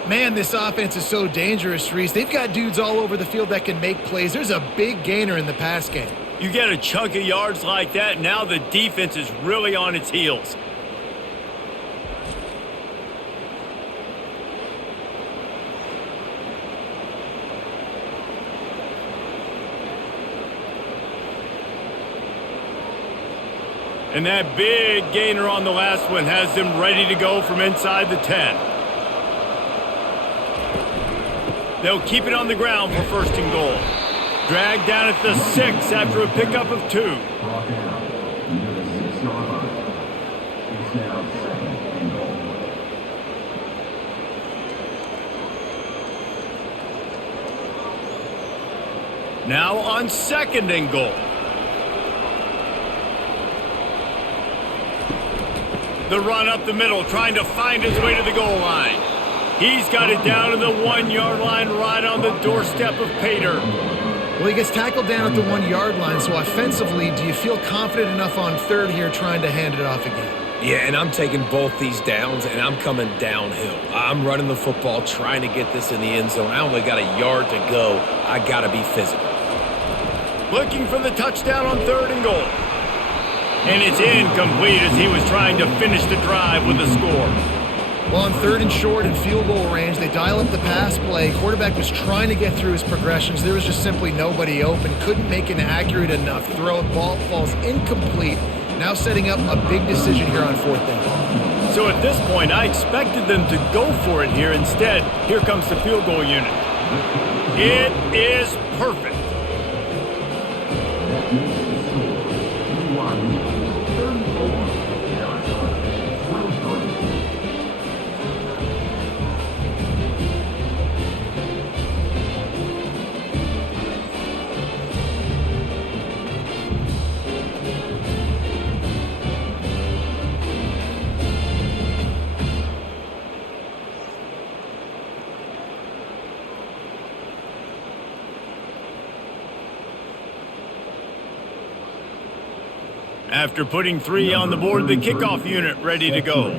Man, this offense is so dangerous, Reese. They've got dudes all over the field that can make plays. There's a big gainer in the pass game. You get a chunk of yards like that, now the defense is really on its heels. And that big gainer on the last one has them ready to go from inside the 10. They'll keep it on the ground for 1st and goal. Dragged down at the 6 after a pickup of 2. Now on 2nd and goal. The run up the middle, trying to find his way to the goal line. He's got it down to the 1-yard line right on the doorstep of Pater. Well, he gets tackled down at the 1-yard line, so offensively, do you feel confident enough on 3rd here trying to hand it off again? Yeah, and I'm taking both these downs, and I'm coming downhill. I'm running the football, trying to get this in the end zone. I only got a yard to go. I got to be physical. Looking for the touchdown on 3rd and goal. And it's incomplete as he was trying to finish the drive with a score. Well, on 3rd and short and field goal range, they dial up the pass play. Quarterback was trying to get through his progressions. There was just simply nobody open. Couldn't make an accurate enough throw. Ball falls incomplete. Now setting up a big decision here on 4th down. So at this point, I expected them to go for it here. Instead, here comes the field goal unit. It is perfect. After putting 3 on the board, the kickoff unit ready to go.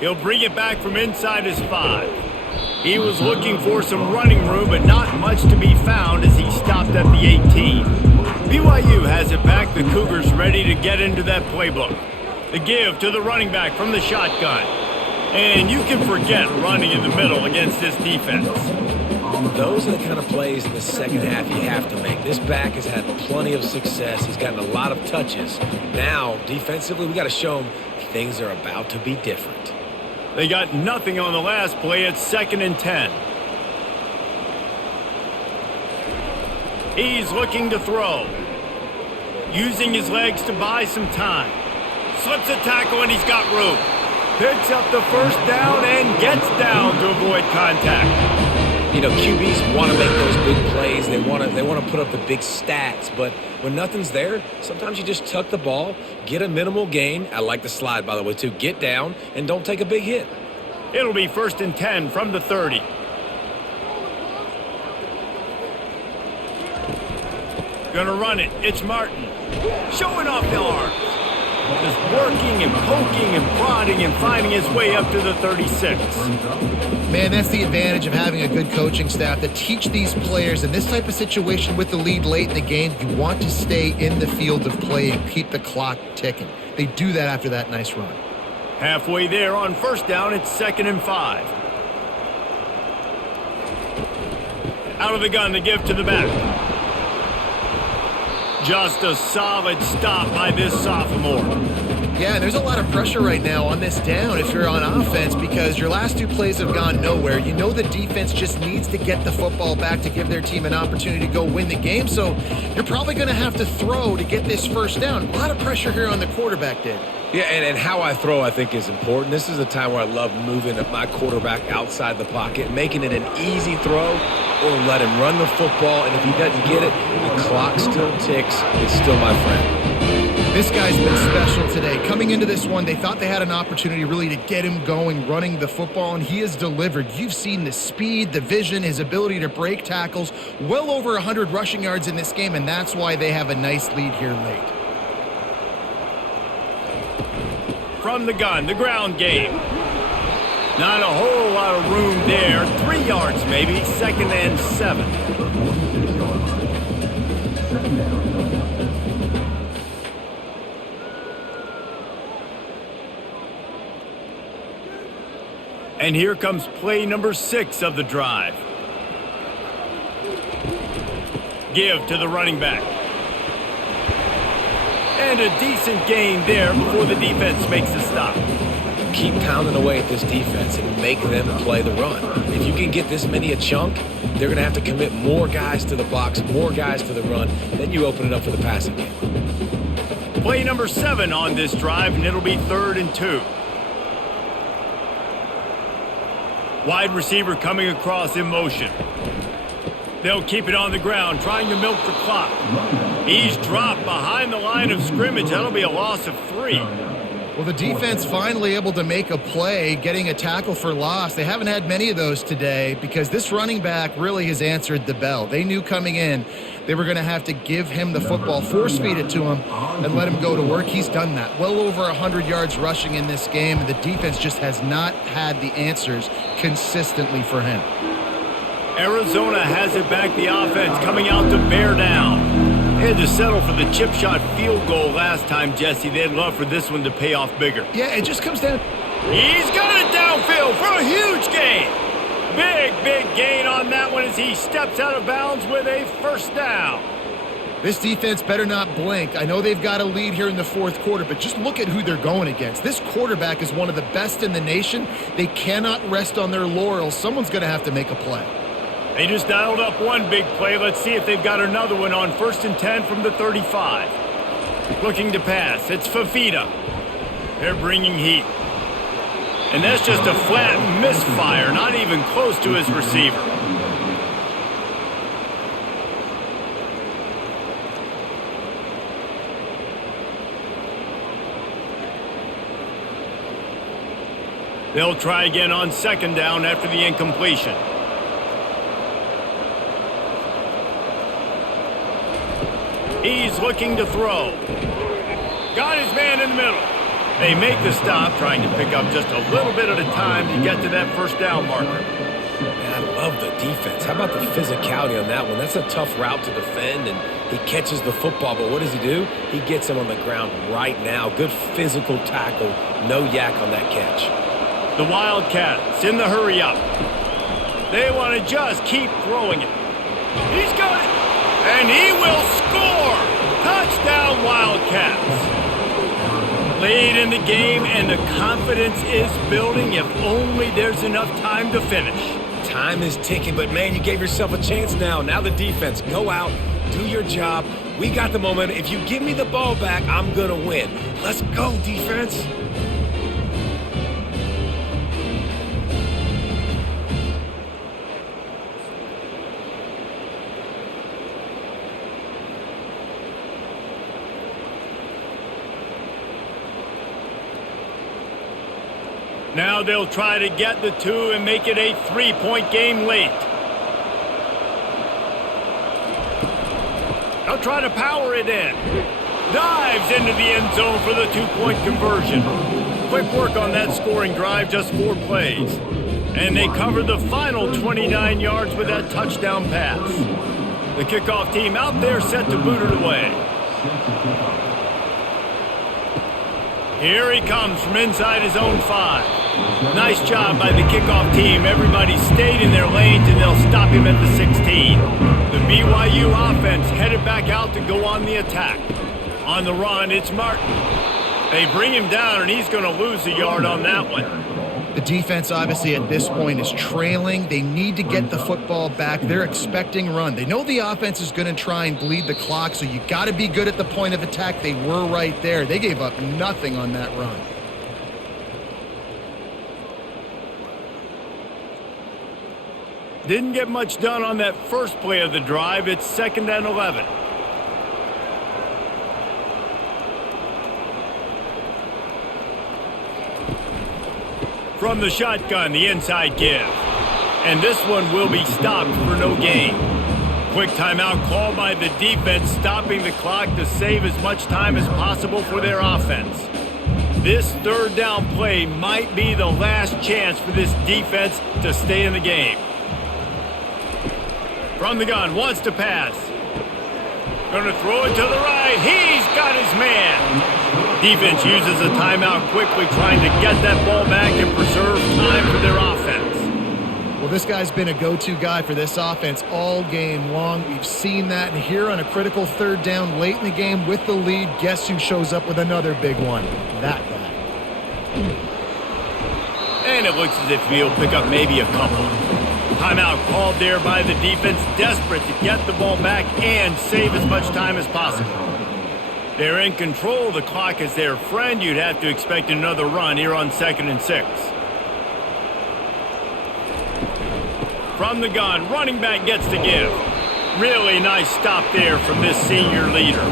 He'll bring it back from inside his 5. He was looking for some running room, but not much to be found as he stopped at the 18. BYU has it back. The Cougars ready to get into that playbook. The give to the running back from the shotgun. And you can forget running in the middle against this defense. Those are the kind of plays in the second half you have to make. This back has had plenty of success. He's gotten a lot of touches. Now, defensively, we got to show him things are about to be different. They got nothing on the last play. It's 2nd and 10. He's looking to throw. Using his legs to buy some time. Slips a tackle and he's got room. Picks up the 1st down and gets down to avoid contact. QBs want to make those big plays. They want to put up the big stats. But when nothing's there, sometimes you just tuck the ball, get a minimal gain. I like the slide, by the way, too. Get down and don't take a big hit. It'll be 1st and 10 from the 30. Gonna run it. It's Martin. Showing off the arms. Just working and poking and prodding and finding his way up to the 36. Man, that's the advantage of having a good coaching staff that teach these players in this type of situation with the lead late in the game. You want to stay in the field of play and keep the clock ticking. They do that after that nice run. Halfway there on 1st down, it's 2nd and 5. Out of the gun to give to the back. Just a solid stop by this sophomore. Yeah, and there's a lot of pressure right now on this down if you're on offense because your last 2 plays have gone nowhere. You know the defense just needs to get the football back to give their team an opportunity to go win the game, so you're probably going to have to throw to get this 1st down. A lot of pressure here on the quarterback, Dave. Yeah, and how I throw, I think, is important. This is a time where I love moving my quarterback outside the pocket, making it an easy throw, or let him run the football, and if he doesn't get it, the clock still ticks. It's still my friend. This guy's been special today. Coming into this one, they thought they had an opportunity really to get him going, running the football, and he has delivered. You've seen the speed, the vision, his ability to break tackles, well over 100 rushing yards in this game, and that's why they have a nice lead here late. From the gun, the ground game. Not a whole lot of room there. 3 yards maybe, 2nd and 7. And here comes play number 6 of the drive. Give to the running back. And a decent gain there before the defense makes a stop. Keep pounding away at this defense and make them play the run. If you can get this many a chunk, they're going to have to commit more guys to the box, more guys to the run. Then you open it up for the passing game. Play number 7 on this drive, and it'll be 3rd and 2. Wide receiver coming across in motion. They'll keep it on the ground, trying to milk the clock. He's dropped behind the line of scrimmage. That'll be a loss of 3. Well, the defense finally able to make a play, getting a tackle for loss. They haven't had many of those today because this running back really has answered the bell. They knew coming in they were going to have to give him the football, force-feed it to him, and let him go to work. He's done that. Well over 100 yards rushing in this game, and the defense just has not had the answers consistently for him. Arizona has it back, the offense coming out to bear down. They had to settle for the chip shot field goal last time, Jesse. They'd love for this one to pay off bigger. Yeah, it just comes down. He's got it downfield for a huge gain. Big gain on that one as he steps out of bounds with a 1st down. This defense better not blink. I know they've got a lead here in the 4th quarter, but just look at who they're going against. This quarterback is one of the best in the nation. They cannot rest on their laurels. Someone's going to have to make a play. They just dialed up one big play. Let's see if they've got another one on 1st and 10 from the 35. Looking to pass. It's Fafita. They're bringing heat. And that's just a flat misfire, not even close to his receiver. They'll try again on 2nd down after the incompletion. He's looking to throw. Got his man in the middle. They make the stop, trying to pick up just a little bit at a time to get to that 1st down marker. Man, I love the defense. How about the physicality on that one? That's a tough route to defend, and he catches the football, but what does he do? He gets him on the ground right now. Good physical tackle. No yak on that catch. The Wildcats in the hurry up. They want to just keep throwing it. He's got it. And he will score! Touchdown, Wildcats! Lead in the game, and the confidence is building if only there's enough time to finish. Time is ticking, but man, you gave yourself a chance now. Now the defense, go out, do your job. We got the momentum. If you give me the ball back, I'm going to win. Let's go, defense. Now they'll try to get the two and make it a 3-point game late. They'll try to power it in. Dives into the end zone for the 2-point conversion. Quick work on that scoring drive, just 4 plays. And they cover the final 29 yards with that touchdown pass. The kickoff team out there set to boot it away. Here he comes from inside his own 5. Nice job by the kickoff team. Everybody stayed in their lanes, and they'll stop him at the 16. The BYU offense headed back out to go on the attack. On the run, it's Martin. They bring him down, and he's going to lose a yard on that one. The defense, obviously, at this point is trailing. They need to get the football back. They're expecting run. They know the offense is going to try and bleed the clock, so you got to be good at the point of attack. They were right there. They gave up nothing on that run. Didn't get much done on that first play of the drive. It's 2nd and 11. From the shotgun, the inside give. And this one will be stopped for no gain. Quick timeout called by the defense, stopping the clock to save as much time as possible for their offense. This 3rd down play might be the last chance for this defense to stay in the game. From the gun, wants to pass. Going to throw it to the right. He's got his man. Defense uses a timeout quickly, trying to get that ball back and preserve time for their offense. Well, this guy's been a go-to guy for this offense all game long. We've seen that, and here on a critical 3rd down late in the game with the lead, guess who shows up with another big one? That guy. And it looks as if he'll pick up maybe a couple. Timeout called there by the defense, desperate to get the ball back and save as much time as possible. They're in control. The clock is their friend. You'd have to expect another run here on 2nd and 6. From the gun, running back gets to give. Really nice stop there from this senior leader.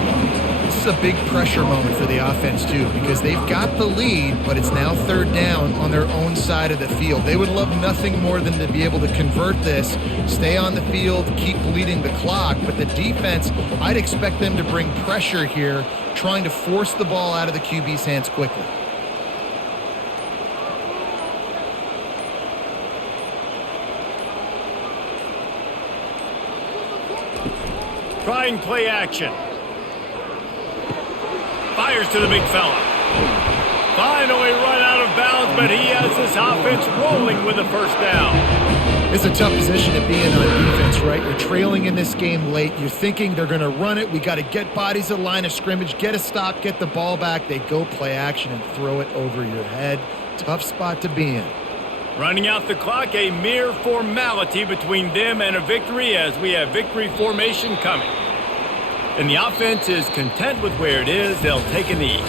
This is a big pressure moment for the offense, too, because they've got the lead, but it's now 3rd down on their own side of the field. They would love nothing more than to be able to convert this, stay on the field, keep bleeding the clock. But the defense, I'd expect them to bring pressure here, trying to force the ball out of the QB's hands quickly. Trying play action. Fires to the big fella. Finally run out of bounds, but he has this offense rolling with a 1st down. It's a tough position to be in on defense, right? You're trailing in this game late. You're thinking they're going to run it. We got to get bodies at line of scrimmage, get a stop, get the ball back. They go play action and throw it over your head. Tough spot to be in. Running out the clock, a mere formality between them and a victory as we have victory formation coming. And the offense is content with where it is. They'll take a knee.